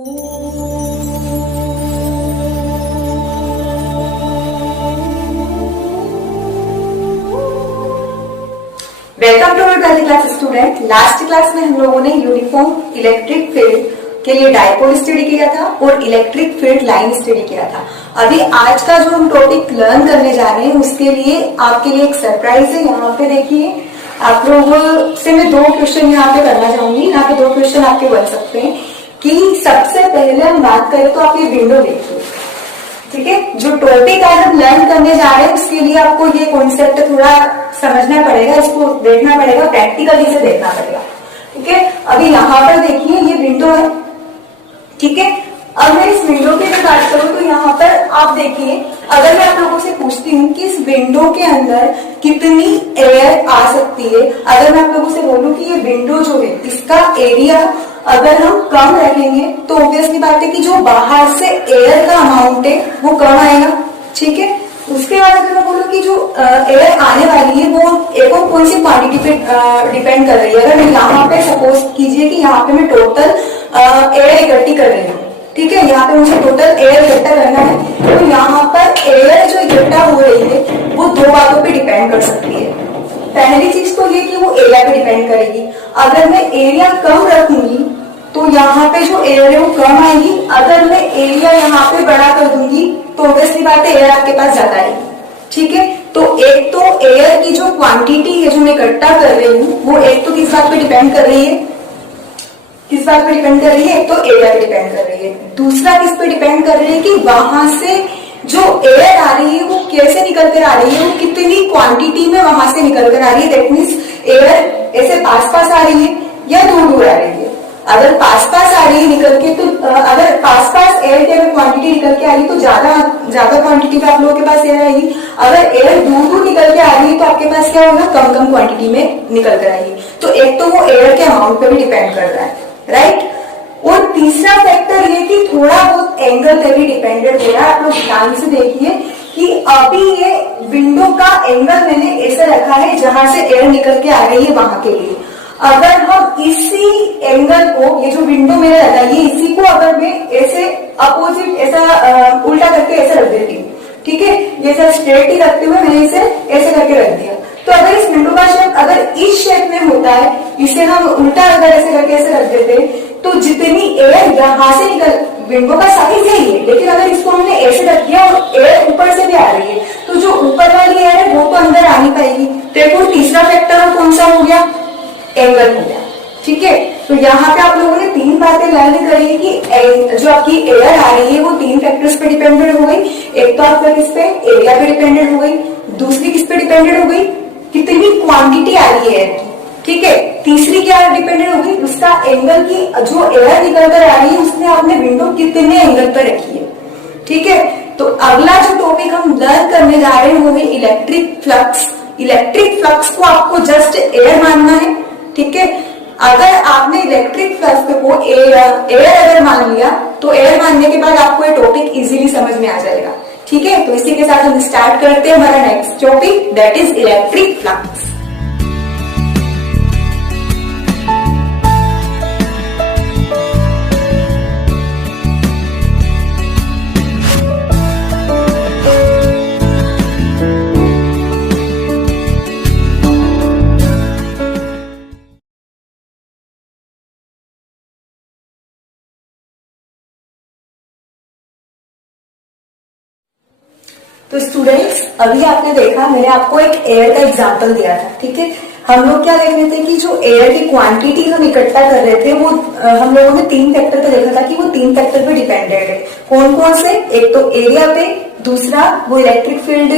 Welcome to our 12th class student. Last class में हम लोगों ने यूनिफॉर्म इलेक्ट्रिक फील्ड के लिए डायपोल स्टडी किया था और इलेक्ट्रिक फील्ड लाइन स्टडी किया था। अभी आज का जो हम टॉपिक लर्न करने जा रहे हैं उसके लिए आपके लिए एक सरप्राइज है। यहाँ पे देखिए, आप लोगों से मैं 2 क्वेश्चन यहाँ पे करना चाहूंगी। यहाँ पे 2 क्वेश्चन आपके बन सकते हैं कि सबसे पहले हम बात करें तो आप ये विंडो देखिए, ठीक है। जो टॉपिक आज हम लर्न करने जा रहे हैं उसके लिए आपको ये कॉन्सेप्ट थोड़ा समझना पड़ेगा, इसको देखना पड़ेगा, प्रैक्टिकली से देखना पड़ेगा, ठीक है। अभी यहाँ पर देखिए ये विंडो है, ठीक है। अब मैं इस विंडो की अगर बात करूं तो यहाँ पर आप देखिए, अगर मैं आप लोगों से पूछती हूँ कि इस विंडो के अंदर कितनी एयर आ सकती है, अगर मैं आप लोगों से बोलूं कि ये विंडो जो है इसका एरिया अगर हम कम रखेंगे तो ऑब्वियसली बात है कि जो बाहर से एयर का अमाउंट है वो कम आएगा, ठीक है। उसके बाद अगर मैं बोलूं कि जो एयर आने वाली है वो एक और कौन सी क्वांटिटी पे डिपेंड कर रही है। अगर मैं यहाँ पे सपोज कीजिए कि यहाँ पे मैं टोटल एयर इकट्ठी कर रही हूँ, ठीक है। यहाँ पे मुझे टोटल एयर इकट्ठा करना है, तो यहाँ पर एयर जो इकट्ठा हो रही है वो 2 बातों पे डिपेंड कर सकती है। पहली चीज तो ये कि वो एरिया पे डिपेंड करेगी। अगर मैं एरिया कम रखूंगी तो यहाँ पे जो एयर है वो कम आएगी। अगर मैं एरिया यहाँ पे बड़ा कर दूंगी तो ऑब्वियसली बात है एयर आपके पास ज्यादा आएगी, ठीक है। तो एक तो एयर की जो क्वांटिटी है जो मैं इकट्ठा कर रही हूँ वो एक तो किस बात पे डिपेंड कर रही है, किस बात पे डिपेंड कर रही है, एक तो एरिया पे डिपेंड कर रही है। दूसरा किस पे डिपेंड कर रही है कि वहां से जो एयर आ रही है वो कैसे निकल कर आ रही है, वो कितनी क्वांटिटी में वहां से निकल कर आ रही है। दैट मीन्स एयर ऐसे पास पास आ रही है या दूर दूर आ रही है। अगर पास पास आ रही है निकल के तो अगर पास पास एयर की अगर क्वांटिटी निकल के आ रही है तो ज्यादा क्वांटिटी में आप लोगों के पास एयर आएगी। अगर एयर दूर दूर निकल के आ रही है तो आपके पास क्या होगा, कम कम क्वांटिटी में निकल कर आएगी। तो एक तो वो एयर के अमाउंट पे भी डिपेंड कर रहा है, राइट। और तीसरा फैक्टर ये कि थोड़ा बहुत एंगल पे भी डिपेंडेंट हो रहा है। आप लोग ध्यान से देखिए कि अभी ये विंडो का एंगल मैंने ऐसे रखा है जहां से एयर निकल के आ रही है वहां के लिए। अगर हम इसी एंगल को, ये जो विंडो मैंने लगाई है इसी को अगर मैं ऐसे अपोजिट ऐसा उल्टा करके ऐसे रख देती हूँ, ठीक है। ये सर स्ट्रेट ही रखते हुए मैंने इसे ऐसे करके रख दिया, तो अगर इस विंडो का शेप अगर इस शेप में होता है, इसे हम उल्टा अगर ऐसे करके ऐसे रख देते तो जितनी एयर यहाँ से निकल, विंडो का साइज यही है लेकिन अगर इसको हमने ऐसे रख दिया और एयर ऊपर से भी आ रही है तो जो ऊपर वाली एयर है वो तो अंदर आ नहीं पाएगी। देखो तीसरा फैक्टर कौन सा हो गया, एंगल हो गया, ठीक है। तो यहाँ पे आप लोगों ने 3 बातें लर्न करी कि जो आपकी एयर आ रही है वो 3 फैक्टर्स पे डिपेंडेंट हो गई। एक तो आपका किस पे, एरिया पे डिपेंडेंट हो गई। दूसरी किस पे डिपेंडेंट हो गई, कितनी क्वांटिटी आ रही है एयर की, ठीक है। तीसरी क्या डिपेंडेंट हो गई, उसका एंगल की जो एयर निकल कर आ रही है उसने आपने विंडो कितने एंगल पर रखी है, ठीक है। तो अगला जो टॉपिक हम लर्न करने जा रहे हैं वो है इलेक्ट्रिक फ्लक्स। इलेक्ट्रिक फ्लक्स को आपको जस्ट एयर मानना है, ठीक है। अगर आपने इलेक्ट्रिक फ्लक्स को एयर अगर मान लिया तो एयर मानने के बाद आपको ये टॉपिक इजीली समझ में आ जाएगा, ठीक है। तो इसी के साथ हम स्टार्ट करते हैं हमारा next topic, that is electric flux. तो स्टूडेंट्स अभी आपने देखा, मैंने आपको एक एयर का एग्जांपल दिया था, ठीक है। हम लोग क्या देख रहे थे कि जो एयर की क्वांटिटी हम इकट्ठा कर रहे थे वो हम लोगों ने 3 फैक्टर पे देखा था कि वो 3 फैक्टर पे डिपेंडेंट है। कौन कौन से, एक तो एरिया पे, दूसरा वो इलेक्ट्रिक फील्ड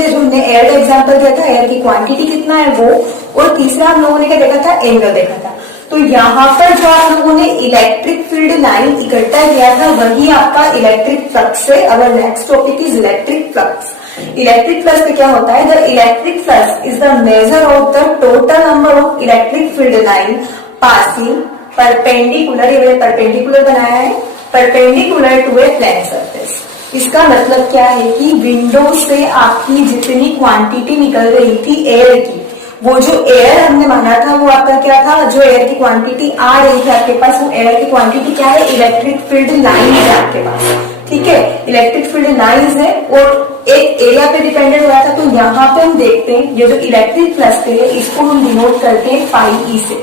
है जो हमने एयर का एग्जाम्पल दिया था, एयर की क्वांटिटी कितना है वो, और तीसरा हम लोगों ने क्या देखा था, एंगल देखा था। तो यहाँ पर जो आप लोगों ने इलेक्ट्रिक फील्ड लाइन इकट्ठा किया था वही आपका इलेक्ट्रिक फ्लक्स है। Our next topic is electric flux. Electric flux में क्या होता है, the electric flux is the measure of the total number of electric field line passing perpendicular, ये मैंने परपेंडिकुलर बनाया है, perpendicular to a plane surface. इसका मतलब क्या है कि विंडो से आपकी जितनी क्वांटिटी निकल रही थी एयर की वो जो एयर हमने माना था वो आपका क्या था, जो एयर की क्वांटिटी आ रही थी आपके पास, वो एयर की क्वांटिटी क्या है, इलेक्ट्रिक फील्ड लाइन है आपके पास, ठीक है, इलेक्ट्रिक फील्ड लाइंस है और एक एरिया पे डिपेंडेंट हो रहा था। तो यहाँ पे हम देखते हैं ये जो इलेक्ट्रिक फ्लक्स है इसको हम डिनोट करते हैं फाई ई से,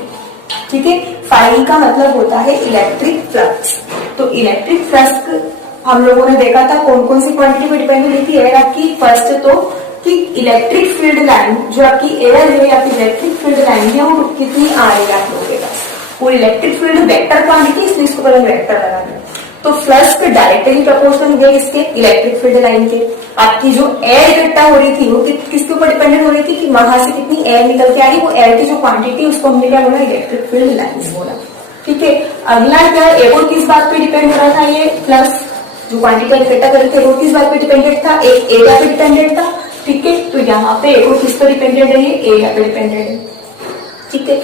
ठीक है, फाई का मतलब होता है इलेक्ट्रिक फ्लक्स। तो इलेक्ट्रिक फ्लक्स हम लोगों ने देखा था कौन कौन सी क्वांटिटी पे डिपेंडेंट रहती है आपकी, फर्स्ट तो कि इलेक्ट्रिक फील्ड लाइन जो आपकी एयर है या इलेक्ट्रिक फील्ड लाइन है वो कितनी आ रही है आप लोगों के पास, वो इलेक्ट्रिक फील्ड वेक्टर क्वांटिटी, इसलिए इसको पहले वेक्टर लगा दें। तो फ्लक्स के डायरेक्टली प्रोपोर्शनल है इसके इलेक्ट्रिक फील्ड लाइन के। आपकी जो एयर इकट्ठा हो रही थी वो किसके ऊपर डिपेंडेंट हो रही थी कि वहां से कितनी एयर निकल के आ रही, वो एयर की जो क्वांटिटी उसको हमने क्या बोला, इलेक्ट्रिक फील्ड लाइंस बोला, ठीक है। अगला क्या, एक और किस बात पे डिपेंड हो रहा था, ये फ्लक्स जो क्वांटिटी इकट्ठा कर रहे थे वो किस बात पे डिपेंडेंट था, एक एरिया पे डिपेंडेंट था, ठीक है। तो यहाँ पे एक और किस पर डिपेंडेंट है, ये एरिया पे डिपेंडेंट है, ठीक है।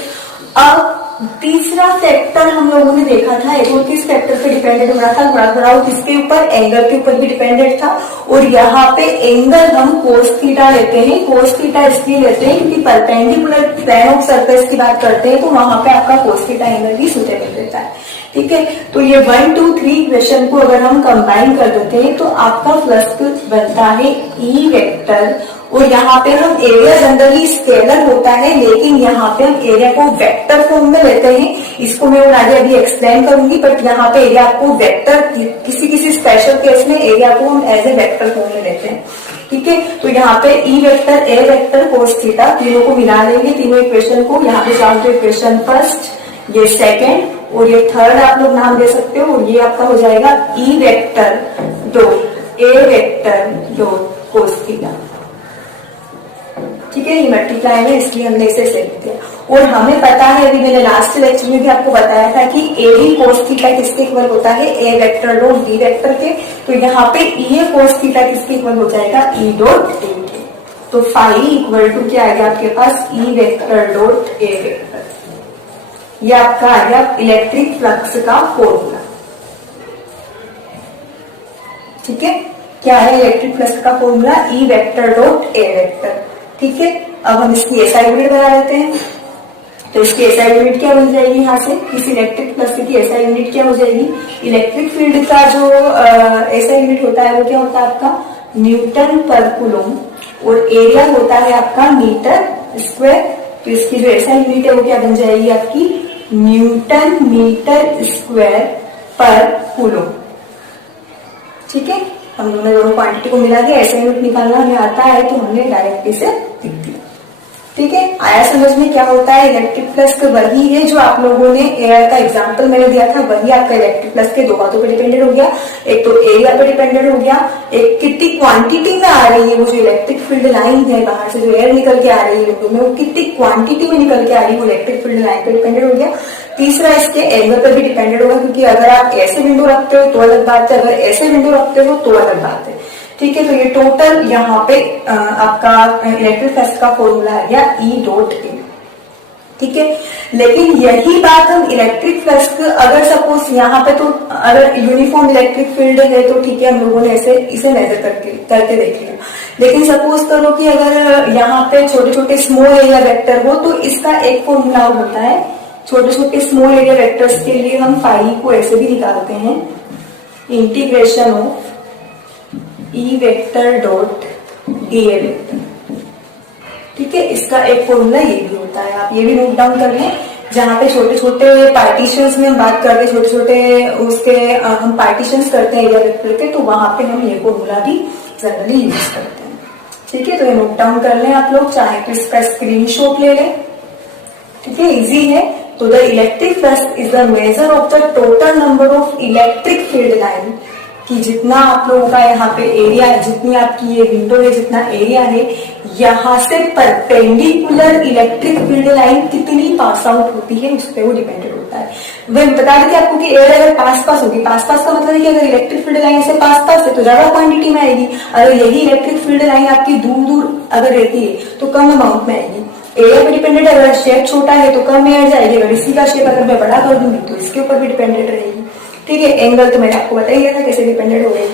अब तीसरा फैक्टर हम लोगों ने देखा था, एक और किस फैक्टर पे डिपेंडेंट हो रहा था, थोड़ा थोड़ा वो किसके ऊपर, एंगल के ऊपर भी डिपेंडेंट था। और यहाँ पे एंगल हम कोस थीटा लेते हैं, कोस थीटा इसलिए लेते हैं क्योंकि परपेंडिकुलर प्लेन ऑफ सरफेस की बात करते हैं तो वहां पे आपका कोस थीटा एंगल भी सुटेबल रहता है, ठीक है। तो ये 1 2 3 इक्वेशन को अगर हम कंबाइन कर देते हैं तो आपका फ्लक्स बनता है ई वेक्टर। और यहाँ पे हम एरिया जनरली स्केलर होता है लेकिन यहाँ पे हम एरिया को वेक्टर फॉर्म में लेते हैं, इसको मैं और आगे अभी एक्सप्लेन करूंगी। बट यहाँ पे एरिया आपको वेक्टर, किसी किसी स्पेशल केस में एरिया को हम एज ए वेक्टर फॉर्म में लेते हैं, ठीक है। तो यहाँ पे ई वेक्टर, ए वेक्टर, कोस थीटा तीनों को मिला लेंगे, तीनों इक्वेशन को। यहाँ पे चाहो तो इक्वेशन फर्स्ट, ये सेकेंड और ये थर्ड आप लोग नाम दे सकते हो। ये आपका हो जाएगा ई vector dot A vector dot cos theta, ठीक है। ये मल्टीप्लाई है इसलिए हमने इसे सेट किया। और हमें पता है, अभी मैंने लास्ट लेक्चर में भी आपको बताया था कि ए बी कोस थीटा किसके इक्वल होता है, ए वेक्टर डॉट बी वेक्टर के। तो यहाँ पे ई ए कोस थीटा किसके इक्वल हो जाएगा, ई डॉट ए के। तो फाई इक्वल टू क्या आएगा आपके पास, E vector dot A vector. ये आपका आ गया इलेक्ट्रिक फ्लक्स का फॉर्मूला, ठीक है। क्या है इलेक्ट्रिक फ्लक्स का formula, E vector dot A vector, ठीक है। अब हम इसकी एसआई यूनिट बना लेते हैं। तो इसकी एसआई यूनिट क्या बन जाएगी, यहाँ से इस इलेक्ट्रिक फ्लक्स की एसआई यूनिट क्या हो जाएगी, इलेक्ट्रिक फील्ड का जो एसआई यूनिट होता है वो क्या होता है आपका न्यूटन पर कूलम और एरिया होता है आपका मीटर स्क्वायर। तो इसकी जो एसआई यूनिट है वो क्या बन जाएगी आपकी न्यूटन मीटर स्क्वायर पर कूलम, ठीक है। हम दोनों क्वांटिटी को मिला के ऐसे यूनिट निकालना हमें आता है तो हमने डायरेक्ट इसे लिख दिया, ठीक है। आया समझ में क्या होता है, इलेक्ट्रिक फ्लक्स वही है जो आप लोगों ने एयर का एग्जांपल मैंने दिया था, वही आपका इलेक्ट्रिक फ्लक्स के दो बातों पर डिपेंडेंट हो गया। एक तो एरिया पर डिपेंडेंट हो गया, एक कितनी क्वांटिटी में आ रही है वो जो इलेक्ट्रिक फील्ड लाइन है, बाहर से जो एयर निकल के आ रही है विंडो में वो कितनी क्वांटिटी में निकल के आ रही है वो इलेक्ट्रिक फील्ड लाइन पर डिपेंडेंट हो गया। तीसरा इसके एंगल पर भी डिपेंडेंट होगा क्योंकि अगर आप ऐसे विंडो रखते हो तो अलग बात है, अगर ऐसे विंडो रखते हो तो अलग बात है, ठीक है। तो ये टोटल यहाँ पे आपका इलेक्ट्रिक फ्लक्स का फॉर्मूला आ गया ई डॉट ए, ठीक है। लेकिन यही बात हम इलेक्ट्रिक फ्लक्स अगर सपोज यहाँ पे तो अगर यूनिफॉर्म इलेक्ट्रिक फील्ड है तो ठीक है हम लोगों ने ऐसे इसे मेजर करके देख लिया। लेकिन सपोज करो कि अगर यहाँ पे छोटे छोटे स्मॉल एरिया वेक्टर हो तो इसका एक फॉर्मूला होता है, छोटे छोटे स्मॉल एरिया वेक्टर्स के लिए हम फाई को ऐसे भी निकालते हैं, integration of E vector dot D A vector, ठीक है। इसका एक फॉर्मूला ये भी होता है, आप ये भी नोट डाउन कर लें। जहां पे छोटे छोटे पार्टीशंस में हम बात करते हैं, छोटे छोटे उसके हम पार्टीशंस करते हैं एरिया वेक्टर के, तो वहां पे हम ये फॉर्मूला भी जनरली यूज करते हैं, ठीक है। तो ये नोट डाउन कर लें आप लोग, चाहे तो इसका स्क्रीनशॉट ले लें, ठीक है, इजी है। तो the electric flux is the measure of the total number of electric field line, कि जितना आप लोगों का यहाँ पे एरिया है, जितनी आपकी ये विंडो है, जितना एरिया है, यहाँ से परपेंडिकुलर इलेक्ट्रिक फील्ड लाइन कितनी पास आउट होती है उस पर वो डिपेंडेंट होता है। वह बता देते आपको कि एयर अगर पास पास होगी, पास पास का मतलब है कि अगर इलेक्ट्रिक फील्ड लाइन से पास पास है तो ज्यादा क्वांटिटी में आएगी, अगर यही इलेक्ट्रिक फील्ड लाइन आपकी दूर दूर अगर रहती है तो कम अमाउंट में आएगी। एरिया पे डिपेंडेंट है, अगर शेप छोटा है तो कम एयर जाएगी, अगर इसी का शेप अगर मैं बड़ा कर दूंगी तो इसके ऊपर भी डिपेंडेंट रहेगी, ठीक है। एंगल तो मैंने आपको बता ही दिया था कैसे डिपेंडेंट हो गई।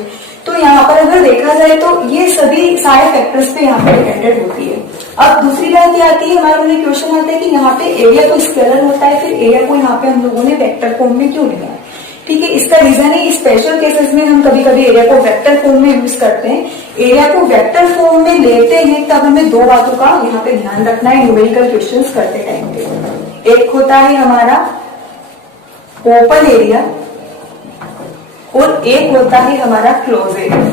तो यहाँ पर अगर देखा जाए तो ये सभी सारे फैक्टर्स पे यहाँ पर डिपेंडेंट होती है। अब दूसरी बात क्या आती है, हमारे लिए क्वेश्चन आता है कि यहाँ पे एरिया तो स्केलर होता है, फिर एरिया को यहाँ पे हम लोगों ने वेक्टर फॉर्म में क्यों लिया है। ठीक है, इसका रीजन है स्पेशल केसेस में हम कभी कभी एरिया को वेक्टर फॉर्म में यूज करते हैं। एरिया को वेक्टर फॉर्म में लेते हैं तब हमें दो बातों का यहाँ पे ध्यान रखना है न्यूमेरिकल क्वेश्चंस करते टाइम पे। एक होता है हमारा ओपन एरिया और एक होता है हमारा क्लोज एरिया।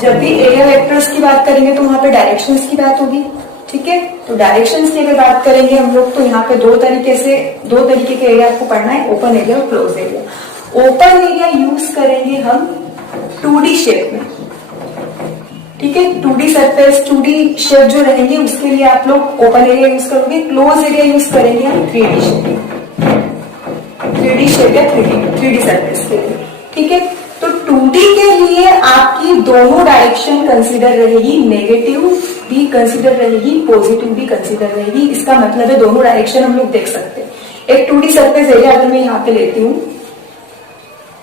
जब भी एरिया वेक्टर्स की बात करेंगे तो वहां पे डायरेक्शंस की बात होगी। ठीक है, तो डायरेक्शंस की अगर बात करेंगे हम लोग तो यहाँ पे दो तरीके के एरिया आपको पढ़ना है, ओपन एरिया और close area. Open area use करेंगे हम 2D शेप में। ठीक है, 2D सरफेस 2D शेप जो रहेंगे उसके लिए आप लोग ओपन एरिया यूज करोगे। क्लोज एरिया यूज करेंगे हम 3D शेप या 3D सरफेस के लिए। ठीक है, तो 2D के लिए आपकी दोनों डायरेक्शन कंसीडर रहेगी, नेगेटिव भी कंसीडर रहेगी, पॉजिटिव भी कंसीडर रहेगी। इसका मतलब है दोनों डायरेक्शन हम लोग देख सकते हैं। एक 2D सरफेस एरिया अगर मैं यहाँ पे लेती हूँ,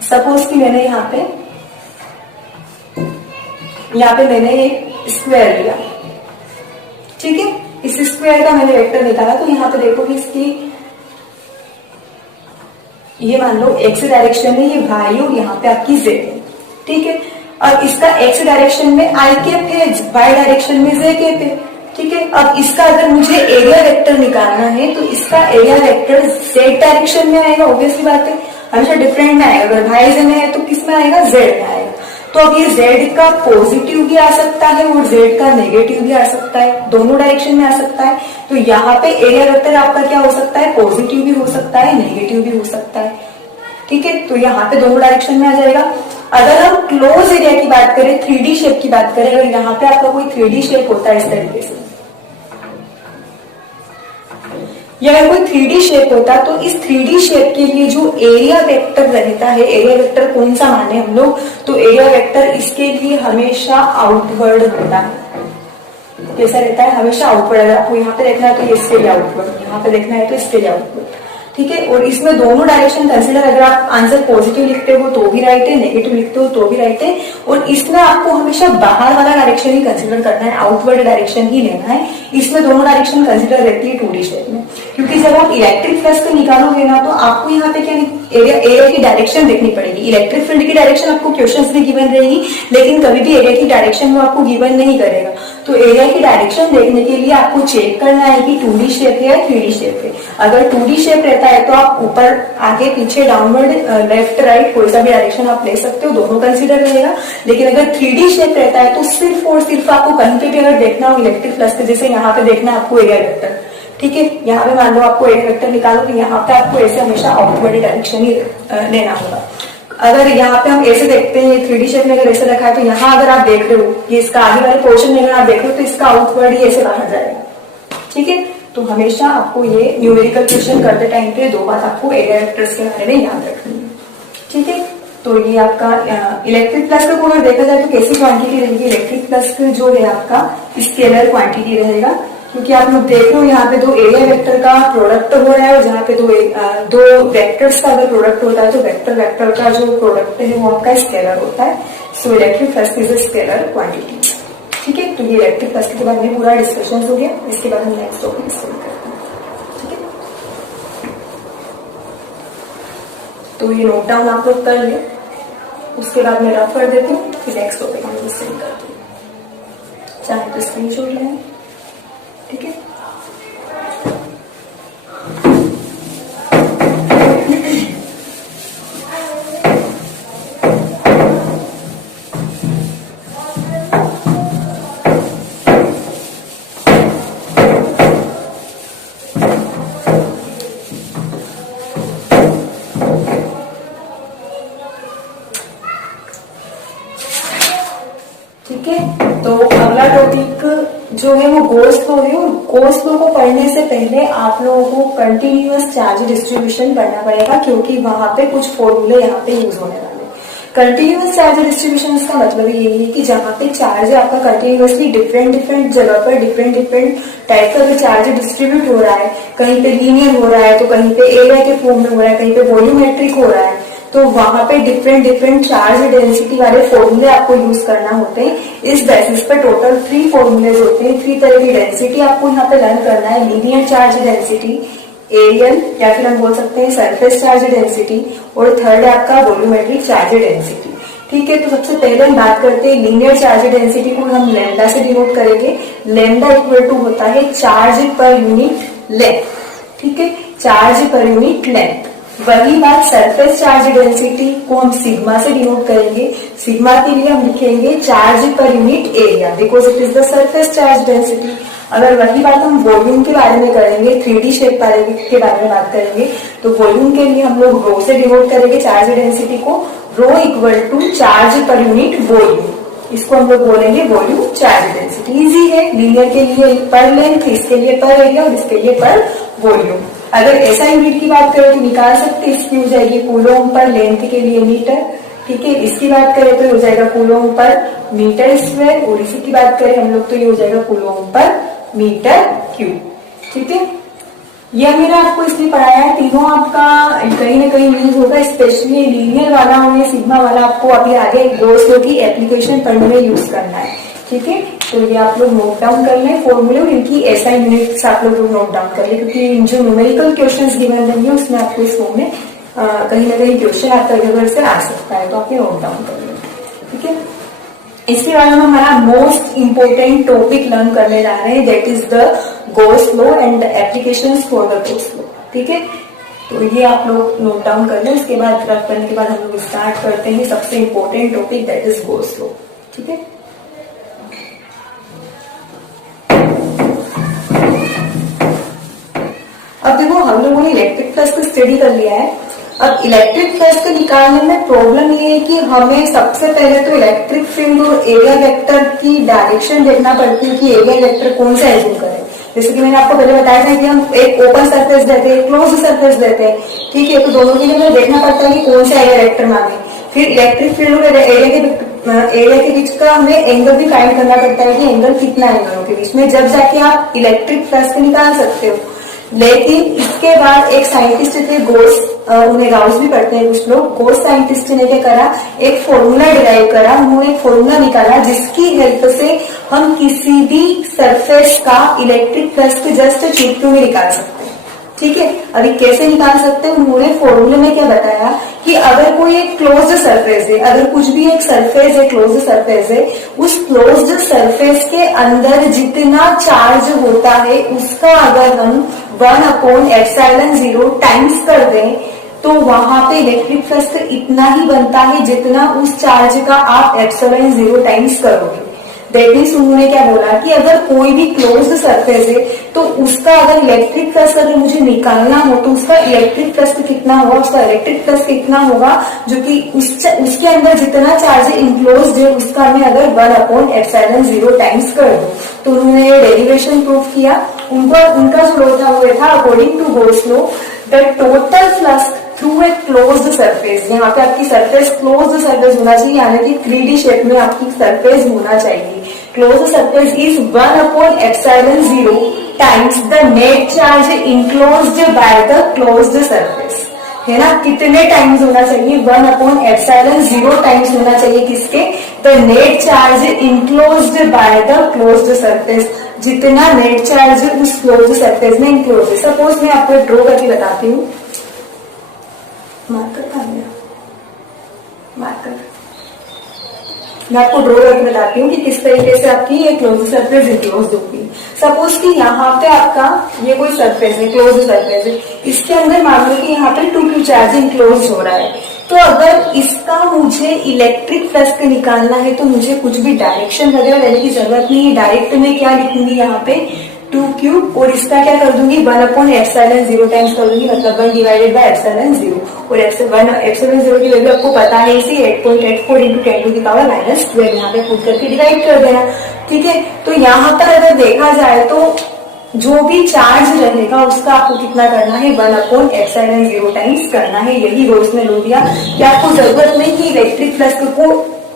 सपोज कि मैंने यहाँ पे मैंने एक स्क्वायर लिया। ठीक है, इस स्क्वायर का मैंने वेक्टर निकाला, तो यहाँ पे देखो कि इसकी ये मान लो एक्स डायरेक्शन में ये वाई और यहाँ पे आपकी जेड है। ठीक है, अब इसका एक्स डायरेक्शन में आई कैप है, वाई डायरेक्शन में जे कैप है। ठीक है, अब इसका अगर मुझे एरिया वेक्टर निकालना है तो इसका एरिया वेक्टर जेड डायरेक्शन में आएगा, ऑब्वियसली बात है, हमेशा डिफरेंट में आएगा। अगर वाई जे में है तो किस में आएगा, जेड में आएगा। तो अब ये जेड का पॉजिटिव भी आ सकता है और जेड का नेगेटिव भी आ सकता है, दोनों डायरेक्शन में आ सकता है। तो यहाँ पे एरिया वेक्टर आपका क्या हो सकता है, पॉजिटिव भी हो सकता है, नेगेटिव भी हो सकता है। ठीक है, तो यहाँ पे दोनों डायरेक्शन में आ जाएगा। अगर हम क्लोज एरिया की बात करें, 3D शेप की बात करें, अगर यहाँ पे आपका कोई 3D शेप होता है इस तरीके से, या अगर कोई 3D शेप होता तो इस 3D शेप के लिए जो एरिया वेक्टर रहता है, एरिया वेक्टर कौन सा माने हम लोग, तो एरिया वेक्टर इसके लिए हमेशा आउटवर्ड होता है। कैसा रहता है, हमेशा आउटवर्ड। अगर आपको यहाँ पे देखना है तो इसके लिए आउटवर्ड, यहाँ पे देखना है तो इसके लिए आउटवर्ड। ठीक है, और इसमें दोनों डायरेक्शन कंसीडर, अगर आप आंसर पॉजिटिव लिखते हो तो भी राइट है, नेगेटिव लिखते हो तो भी राइट है। और इसमें आपको हमेशा बाहर वाला डायरेक्शन ही कंसीडर करना है, आउटवर्ड डायरेक्शन ही लेना है। इसमें दोनों डायरेक्शन कंसीडर रहती है 2D शेप में, क्योंकि जब आप इलेक्ट्रिक फ्लक्स को निकालोगे ना तो आपको यहाँ पे क्या एरिया की डायरेक्शन देखनी पड़ेगी। इलेक्ट्रिक फील्ड की डायरेक्शन आपको क्वेश्चंस में गिवन रहेगी, लेकिन कभी भी एरिया की डायरेक्शन वो आपको गिवन नहीं करेगा। तो एरिया की डायरेक्शन देखने के लिए आपको चेक करना है कि 2D शेप है या 3D शेप है। अगर 2D शेप रहता है तो आप ऊपर आगे पीछे डाउनवर्ड लेफ्ट राइट कोई सा भी डायरेक्शन आप ले सकते हो, दोनों कंसीडर रहेगा। लेकिन अगर 3D शेप रहता है तो सिर्फ और सिर्फ आपको कहीं पे भी अगर देखना हो इलेक्ट्रिक फ्लक्स पे, जैसे यहाँ पे देखना है आपको एरिया वेक्टर, ठीक है, यहाँ पे मान लो आपको एरिया वेक्टर निकालो तो यहाँ पे आपको ऐसे हमेशा आउटवर्ड डायरेक्शन ही लेना होगा। अगर यहाँ पे हम ऐसे देखते हैं 3D शेप में अगर ऐसे रखा है तो यहाँ अगर आप देख रहे हो कि इसका आगे वाले पोर्शन में अगर आप देख रहे हो तो इसका आउटवर्ड ही ऐसे बाहर जाएगा। ठीक है, तो हमेशा आपको ये न्यूमेरिकल क्वेश्चन करते टाइम पे दो बात आपको एरिया वेक्टर्स के बारे में याद रखनी है। ठीक है, तो ये आपका इलेक्ट्रिक फ्लक्स का अगर देखा जाए तो कैसी क्वांटिटी रहेगी, इलेक्ट्रिक फ्लक्स जो है आपका स्केलर क्वांटिटी रहेगा, क्योंकि आप लोग देख रहे हो यहाँ पे दो एरिया वेक्टर का प्रोडक्ट हो रहा है और जहाँ पे दो वेक्टर्स का अगर प्रोडक्ट होता है तो वेक्टर का जो प्रोडक्ट है वो आपका स्केलर होता है। So electric flux is a scalar quantity. ठीक है, तो ये इलेक्ट्रिक फ्लक्स के बाद में पूरा डिस्कशन हो गया। इसके बाद हम नेक्स्ट टॉपिक स्टार्ट करते हैं। ठीक है, तो ये नोट डाउन आप लोग कर ले, उसके बाद मैं रफ कर देती हूँ, फिर नेक्स्ट टॉपिक हम स्टार्ट करते हैं। चाहे तो स्क्रीनशॉट लें। ठीक है, ठीक है, तो अगला टॉपिक जो है वो गॉस लॉ है, और गॉस लॉ को पढ़ने से पहले आप लोगों को कंटिन्यूअस चार्ज डिस्ट्रीब्यूशन पढ़ना पड़ेगा, क्योंकि वहां पे कुछ फॉर्मूले यहाँ पे यूज होने वाले। कंटिन्यूअस चार्ज डिस्ट्रीब्यूशन का मतलब ये है कि जहाँ पे चार्ज आपका कंटिन्यूअसली डिफरेंट जगह पर डिफरेंट टाइप का चार्ज डिस्ट्रीब्यूट हो रहा है, कहीं पे लीनियर हो रहा है तो कहीं पे एरिया के फॉर्म में हो रहा है, कहीं पे वॉल्यूमेट्रिक हो रहा है, तो वहां पे डिफरेंट डिफरेंट चार्ज डेंसिटी वाले फॉर्मूले आपको यूज करना होते हैं। इस बेसिस पे टोटल 3 फॉर्मूले होते हैं, 3 तरह की डेंसिटी आपको यहाँ पे लर्न करना है। लीनियर चार्ज डेंसिटी, एरियल या फिर हम बोल सकते हैं सरफेस चार्ज डेंसिटी, और थर्ड है आपका वॉल्यूमेट्रिक चार्ज डेंसिटी। ठीक है, तो सबसे पहले हम बात करते हैं लीनियर चार्ज डेंसिटी को हम लैम्डा से डिनोट करेंगे। लैम्डा इक्वल टू होता है चार्ज पर यूनिट लेंथ। ठीक है, चार्ज पर यूनिट लेंथ। वही बात सरफेस चार्ज डेंसिटी को हम सिग्मा से डिनोट करेंगे। सिग्मा के लिए हम लिखेंगे charge per unit area, because it is the surface charge density. अगर वही बात हम वॉल्यूम के बारे में करेंगे, 3D शेप के बारे में बात करेंगे, तो वॉल्यूम के लिए हम लोग रो से डिनोट करेंगे चार्ज डेंसिटी को। Rho equal to charge per unit volume. इसको हम लोग बोलेंगे वॉल्यूम चार्ज डेंसिटी। इजी है, लीनियर के लिए पर लेंथ, इसके लिए पर एरिया और इसके लिए पर वॉल्यूम। अगर ऐसा यूनिट की बात करें तो निकाल सकते, इसकी हो जाएगी कूलोम पर लेंथ के लिए मीटर। ठीक है, इसकी बात करें तो हो जाएगा कूलोम पर मीटर स्क्वायर, और इसी की बात करें हम लोग तो ये हो जाएगा कूलोम पर मीटर क्यूब। ठीक है, ये मैंने आपको इसलिए पढ़ाया है, तीनों आपका कहीं ना कहीं यूज होगा, स्पेशली लीनियर वाला और ये सिग्मा वाला आपको अभी आगे गॉस लॉ की एप्लीकेशन पढ़ने में यूज करना है। ठीक है, तो ये आप लोग नोट डाउन कर लें फॉर्मूले, और इनकी SI यूनिट्स आप लोग नोट डाउन कर लें, क्योंकि जो न्यूमेरिकल क्वेश्चंस गिवन रहेंगे उसमें आपको इस फॉर्म में कहीं ना कहीं क्वेश्चन आपका इधर से आ सकता है, तो आप ये नोट डाउन कर लें। ठीक है, इसके बाद हम हमारा मोस्ट इंपोर्टेंट टॉपिक लर्न करने जा रहे हैं, that is the Gauss law and applications for the Gauss law. ठीक है, तो ये आप लोग नोट डाउन कर लें। उसके बाद रफ करने के बाद हम लोग स्टार्ट करते हैं सबसे important topic, that is Gauss law. ठीक है, अब देखो हम लोगों ने इलेक्ट्रिक फ्लक्स को स्टडी कर लिया है। अब इलेक्ट्रिक फ्लक्स को निकालने में प्रॉब्लम ये है कि हमें सबसे पहले तो इलेक्ट्रिक फील्ड और एरिया वेक्टर की डायरेक्शन देखना पड़ती है कि एरिया वेक्टर कौन सा एज्यूम करें। जैसे कि मैंने आपको पहले बताया था कि हम एक ओपन सरफेस देते हैं, क्लोज सरफेस देते हैं। ठीक है, तो दोनों के लिए हमें देखना पड़ता है कि कौन सा एरिया वेक्टर मांगे। फिर इलेक्ट्रिक फील्ड और एरिया के बीच का हमें एंगल भी फाइंड करना पड़ता है कि एंगल कितना है दोनों के बीच में, जब जाके आप इलेक्ट्रिक फ्लक्स को निकाल सकते हो। लेकिन इसके बाद एक साइंटिस्ट थे गॉस, उन्हें गाउस भी पढ़ते हैं कुछ लोग। गॉस साइंटिस्ट ने क्या करा, एक फॉर्मूला डिराइव करा, उन्होंने एक फॉर्मूला निकाला जिसकी हेल्प से हम किसी भी सरफेस का इलेक्ट्रिक फ्लक्स को जस्ट चुटकियों में निकाल सकते हैं। ठीक है, अभी कैसे निकाल सकते हैं, उन्होंने फॉर्मूले में क्या बताया कि अगर कोई एक क्लोज्ड सरफेस है, अगर कुछ भी एक सरफेस है, क्लोज्ड सरफेस है, उस क्लोज्ड सरफेस के अंदर जितना चार्ज होता है उसका अगर हम 1/ε0 टाइम्स कर दें तो वहां पे इलेक्ट्रिक फ्लक्स इतना ही बनता है जितना उस चार्ज का आप ε0 टाइम्स करोगे। दैट मीन्स उन्होंने क्या बोला कि अगर कोई भी क्लोज्ड सरफेस है तो उसका अगर इलेक्ट्रिक फ्लक्स अगर मुझे निकालना हो तो उसका इलेक्ट्रिक फ्लक्स कितना होगा, उसका इलेक्ट्रिक फ्लक्स कितना होगा जो कि उसके अंदर जितना चार्ज इंक्लोज्ड है उसका मैं अगर 1/ε0 टाइम्स कर दूं। तो उन्होंने ये डेरिवेशन प्रूफ किया। उनका जो लॉ था वो था according to Gauss law that total flux through a closed surface, यहाँ पे आपकी सरफेस क्लोज्ड सरफेस होना चाहिए, यानी कि 3D शेप में आपकी सरफेस होना चाहिए। Closed surface is 1/ε0 times the net charge enclosed by the closed surface, है ना। कितने टाइम्स होना चाहिए, 1/ε0 टाइम्स होना चाहिए किसके, the net charge enclosed by the closed surface, जितना नेट चार्ज उस क्लोज्ड सरफेस में इनक्लोज है। सपोज मैं आपको ड्रॉ करके बताती हूँ, मार्कर कहाँ गया, मार्कर, मैं आपको ड्रॉ करके बताती हूँ कि किस तरीके से आपकी ये क्लोज सरफेस इनक्लोज होगी। सपोज कि यहाँ पे आपका ये कोई सरफेस है, क्लोज सरफेस है, इसके अंदर मान लो कि यहाँ पे 2q चार्ज इनक्लोज हो रहा है। तो अगर इसका मुझे इलेक्ट्रिक फ्लक्स निकालना है तो मुझे कुछ भी डायरेक्शन वगैरह लेने की जरूरत नहीं है। डायरेक्ट में क्या लिखूंगी यहाँ पे 2q, और इसका क्या कर दूंगी 1/ε0 टाइम्स कर दूंगी, मतलब 1/ε0, और 1/ε0 की वैल्यू आपको पता है, इसी 8.84 × 10⁻⁻12 यहाँ पे पुट करके डिवाइड कर देना। ठीक है, तो यहाँ पर अगर देखा जाए तो जो भी चार्ज रहेगा उसका आपको कितना करना है, 1/ε0 टाइम्स करना है। यही गॉस ने लो दिया कि आपको जरूरत नहीं कि इलेक्ट्रिक फ्लक्स को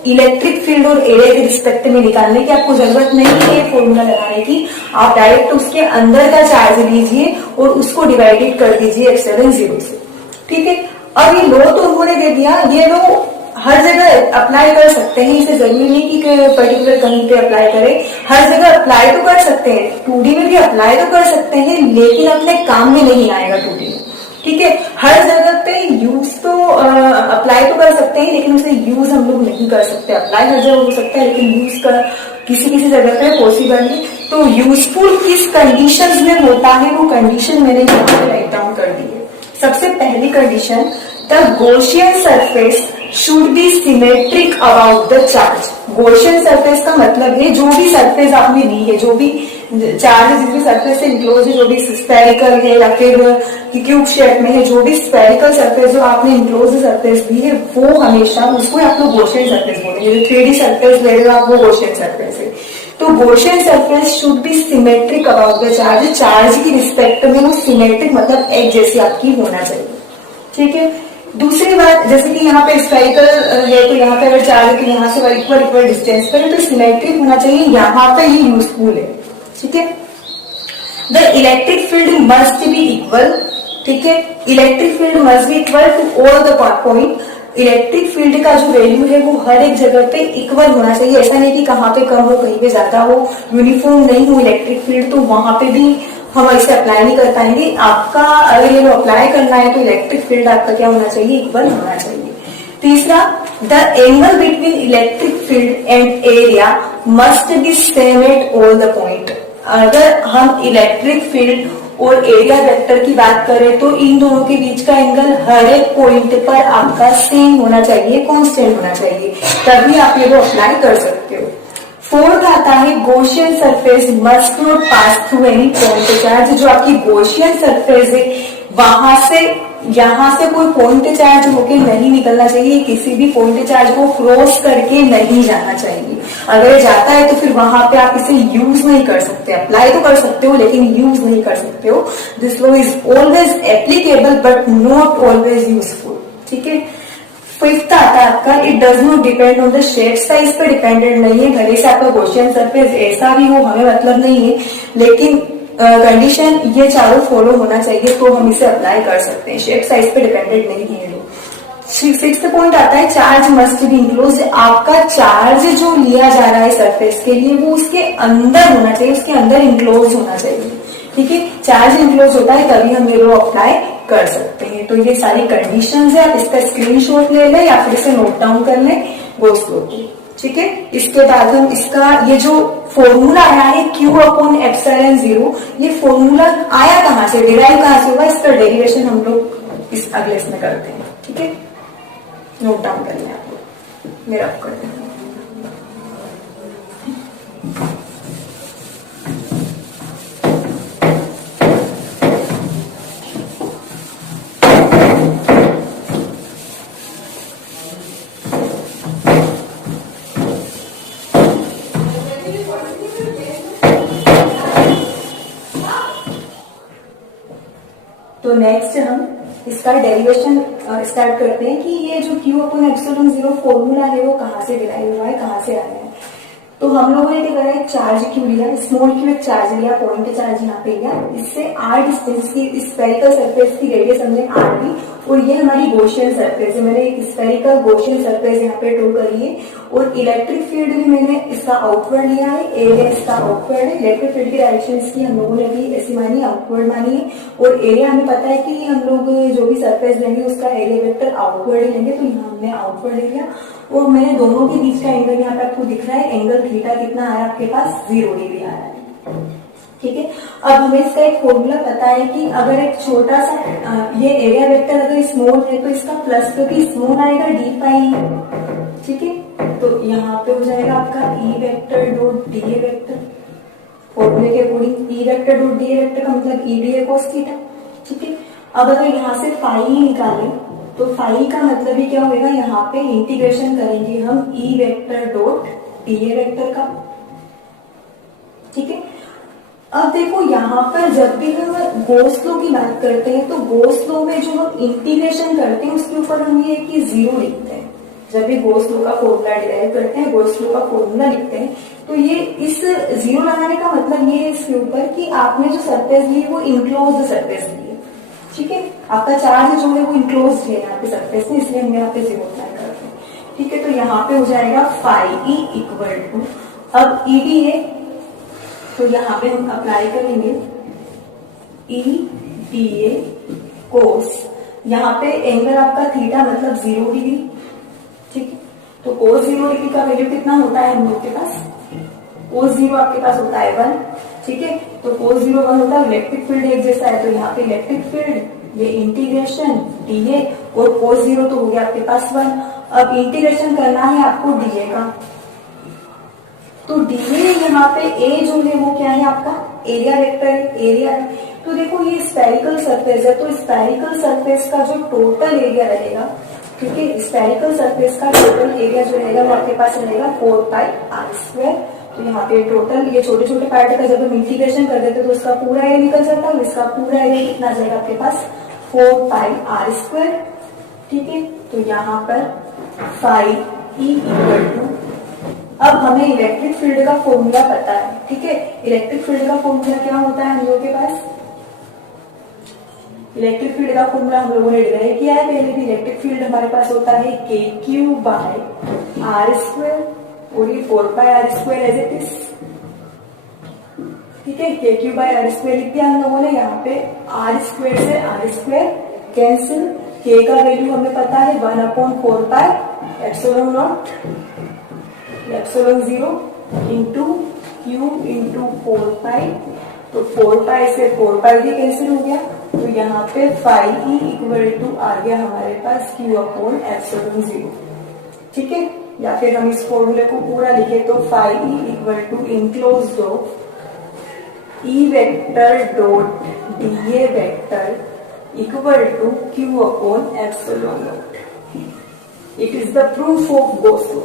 इलेक्ट्रिक फील्ड और एरिया के रिस्पेक्ट में निकालने की, आपको जरूरत नहीं है फॉर्मूला लगाने की। आप डायरेक्ट उसके अंदर का चार्ज लीजिए और उसको डिवाइडेड कर दीजिए ε0 से। ठीक है, अब ये लो तो उन्होंने दे दिया, ये लो हर जगह अप्लाई कर सकते हैं, इसे जरूरी नहीं कि पर्टिकुलर कहीं पे अप्लाई करें, हर जगह अप्लाई तो कर सकते हैं, 2D में भी अप्लाई तो कर सकते हैं, लेकिन अपने काम में नहीं आएगा 2D में, ठीक है। हर जगह पे यूज तो अप्लाई तो कर सकते हैं, लेकिन उसे यूज हम लोग नहीं कर सकते। अप्लाई हर जगह हो सकता है, लेकिन यूज का किसी किसी जगह पे पॉसिबल नहीं। तो यूजफुल किस कंडीशंस में होता है, वो कंडीशन मैंने यहाँ पे राइट डाउन कर दी है। सबसे पहली condition, the Gaussian surface should be symmetric about the charge. Gaussian surface का मतलब है जो भी सरफेस आपने ली है, जो भी चार्ज जिस भी सरफेस से इंक्लोज है, जो भी स्फेरिकल है या फिर क्यूब शेप में है, जो भी स्फेरिकल सरफेस जो आपने इंक्लोज सरफेस ली है, वो हमेशा उसको आप लोग गॉसियन सरफेस बोलेंगे। जो 3D सरफेस ले रहे हो आप, वो गॉसियन सरफेस है। तो Gaussian surface should be symmetric about the charge. Charge की रिस्पेक्ट में वो सिमेट्रिक मतलब एक जैसी आपकी होना चाहिए, ठीक है। दूसरी बात, जैसे कि यहाँ पे स्फेरिकल है तो यहाँ पे अगर चार्ज है तो यहाँ से इक्वल डिस्टेंस पर है, तो सिमेट्रिक होना चाहिए, यहाँ पे ये यूजफुल है, ठीक है। The electric field must be equal, ठीक है। Electric field must be equal to all the point. Electric field का जो वैल्यू है वो हर एक जगह पे इक्वल होना चाहिए। ऐसा नहीं कि कहाँ पे कम हो, कहीं पे ज्यादा हो, यूनिफॉर्म नहीं हो इलेक्ट्रिक फील्ड, तो वहां पे भी हम इसे अप्लाई नहीं कर पाएंगे। आपका अगर ये अप्लाई करना है तो इलेक्ट्रिक फील्ड आपका क्या होना चाहिए, इक्वल होना चाहिए। तीसरा, the angle between electric field and area must be same at all the point. अगर हम इलेक्ट्रिक फील्ड और एरिया वेक्टर की बात करें तो इन दोनों के बीच का एंगल हर एक पॉइंट पर आपका सेम होना चाहिए, कांस्टेंट होना चाहिए, तभी आप ये अप्लाई कर सकते हो। फोर्थ आता है, Gaussian surface must not pass through any point charge. जो आपकी गॉसियन सरफेस है वहां से यहां से कोई पॉइंट चार्ज होके नहीं निकलना चाहिए, किसी भी पॉइंट चार्ज को क्रॉस करके नहीं जाना चाहिए। अगर जाता है तो फिर वहां पे आप इसे यूज नहीं कर सकते, अप्लाई तो कर सकते हो लेकिन यूज नहीं कर सकते हो। This law is always applicable but not always useful, ठीक है। फिफ्थ आता है आपका, it does not depend on the shape size पे डिपेंडेंट नहीं है। भले से आपका गॉसियन सरफेस ऐसा भी हो, हमें मतलब नहीं है, लेकिन कंडीशन ये चारों फॉलो होना चाहिए तो हम इसे अप्लाई कर सकते हैं। शेप साइज पे डिपेंडेंट नहीं है लोग। सिक्स्थ पॉइंट आता है, चार्ज मस्ट बी इंक्लोज। आपका चार्ज जो लिया जा रहा है सरफेस के लिए वो उसके अंदर होना चाहिए, उसके अंदर इंक्लोज होना चाहिए, ठीक है। चार्ज इंक्लोज होता है तभी हम ये लो अप्लाई कर सकते हैं। तो ये सारी कंडीशंस है, आप इसका स्क्रीनशॉट ले लें या फिर इसे नोट डाउन कर लें गोस फ्लो की, ठीक है। इसके बाद हम इसका ये जो फॉर्मूला आया है Q/ε0, ये फॉर्मूला आया कहाँ से, डिराइव कहाँ से हुआ, इसका डेरिवेशन हम लोग इस अगले इसमें करते हैं, ठीक है। नोट डाउन कर लें आप लोग, मेरा आप करते हैं। तो नेक्स्ट हम इसका डेरिवेशन स्टार्ट करते हैं कि ये जो Q/ε0 फॉर्मूला है वो कहाँ से डिराइव हुआ है, कहाँ से आया है। तो हम लोगों ने क्या करा, एक चार्ज Q लिया, स्मॉल Q एक चार्ज लिया, पॉइंट चार्ज यहाँ पे लिया, इससे R डिस्टेंस की स्फेरिकल सरफेस की रेडियस हमने R ली, और ये हमारी गॉसियन सरफेस है। मैंने एक स्फेरिकल गॉसियन सरफेस यहाँ पे ड्रॉ करी है, और इलेक्ट्रिक फील्ड भी मैंने इसका आउटवर्ड लिया है, एरिया इसका आउटवर्ड है। इलेक्ट्रिक फील्ड की डायरेक्शन इसकी हम लोगों ने भी ऐसी मानी, आउटवर्ड मानी है, और एरिया हमें पता है कि हम लोग जो भी सरफेस लेंगे उसका एरिया वेक्टर आउटवर्ड ही लेंगे, तो यहाँ हमने आउटवर्ड ले लिया। और मैंने दोनों के बीच का एंगल यहाँ पे आपको दिख रहा है, एंगल थीटा कितना आया आपके पास, 0 डिग्री आ रहा है, ठीक है। अब हमें इसका एक फॉर्मूला पता है कि अगर एक छोटा सा ये एरिया वेक्टर अगर स्मॉल है तो इसका प्लस पे भी स्मॉल आएगा, डी पाई, ठीक है। तो यहाँ पे हो जाएगा आपका ई vector dot D A vector, फॉर्मूले के according. E vector dot D A vector का मतलब E D A cos theta, ठीक है। अब अगर यहाँ से फाई निकालें तो फाई का मतलब ही क्या होगा, यहाँ पे इंटीग्रेशन करेंगे हम ई vector dot D A vector का, ठीक है। अब देखो यहाँ पर जब भी हम गॉस लॉ की बात करते हैं तो गॉस लॉ में जो हम इंटीग्रेशन करते हैं उसके ऊपर हम ये कि 0 लिखते हैं। जब भी गॉस लॉ का फॉर्मूला डिराइव करते हैं, गॉस लॉ का फॉर्मूला लिखते हैं, तो ये इस 0 लगाने का मतलब ये है इसके ऊपर कि आपने जो सरफेस ली वो इंक्लोज सरफेस ली है, ठीक है, आपका चार्ज जो है वो इंक्लोज है यहाँ पे सरफेस में, इसलिए हमने यहाँ पे 0 अप्लाई करते हैं। ठीक है, तो यहाँ पे हो जाएगा फाई ई इक्वल टू, अब ई भी है तो यहाँ पे हम अप्लाई करेंगे ई डी ए कोस, यहाँ पे एंगल आपका थीटा मतलब 0 डिग्री। ठीक है, तो कोस 0 डिग्री का वैल्यू कितना होता है हम लोग के पास, कोस 0 आपके पास होता है 1। ठीक है, तो कोस 0 1 होता है, इलेक्ट्रिक फील्ड एक जैसा है, तो यहाँ पे इलेक्ट्रिक फील्ड ये इंटीग्रेशन डीए और कोस 0 तो हो गया आपके पास 1। अब इंटीग्रेशन करना है आपको डीए का, तो डीए यहाँ पे ए जो है वो क्या है आपका एरिया वेक्टर, एरिया है। तो देखो ये स्फेरिकल सरफेस है, तो स्फेरिकल सरफेस का जो टोटल एरिया रहेगा, ठीक है, स्फेरिकल सरफेस का टोटल एरिया जो रहेगा वो आपके पास रहेगा 4 पाई आर स्क्वायर। तो यहाँ पे टोटल ये छोटे छोटे पार्ट का जब हम इंटीग्रेशन कर देते तो उसका पूरा एरिया निकल जाता है, इसका पूरा एरिया कितना जाएगा आपके पास 4 पाई आर स्क्वायर। ठीक है, तो यहाँ पर फाई ई इक्वल टू, अब हमें इलेक्ट्रिक फील्ड का फॉर्मूला पता है। ठीक है, इलेक्ट्रिक फील्ड का फॉर्मूला क्या होता है हम लोगों के पास, इलेक्ट्रिक फील्ड का फॉर्मूला हम लोगों ने डिराइव किया है पहले भी। इलेक्ट्रिक फील्ड हमारे पास होता है के क्यू बाय आर स्क्वायर, और ये 4 pi are square as it is. ठीक है, के क्यू बाय आर स्क्वायर लिख दिया हम लोगों ने, यहाँ पे आर स्क्वायर से आर स्क्वायर कैंसिल, के का वैल्यू हमें पता है 1/4 पाई epsilon not epsilon 0 into Q into 4 पाई, तो 4 पाई से 4 पाई भी कैंसिल हो गया, तो यहाँ पे फाई ई इक्वल टू आ गया हमारे पास क्यू अपॉन एप्सिलॉन 0। ठीक है, या फिर हम इस फॉर्मूले को पूरा लिखे तो phi E equal to enclose दो E vector dot D A vector equal to Q upon epsilon naught. It is the proof of Gauss law.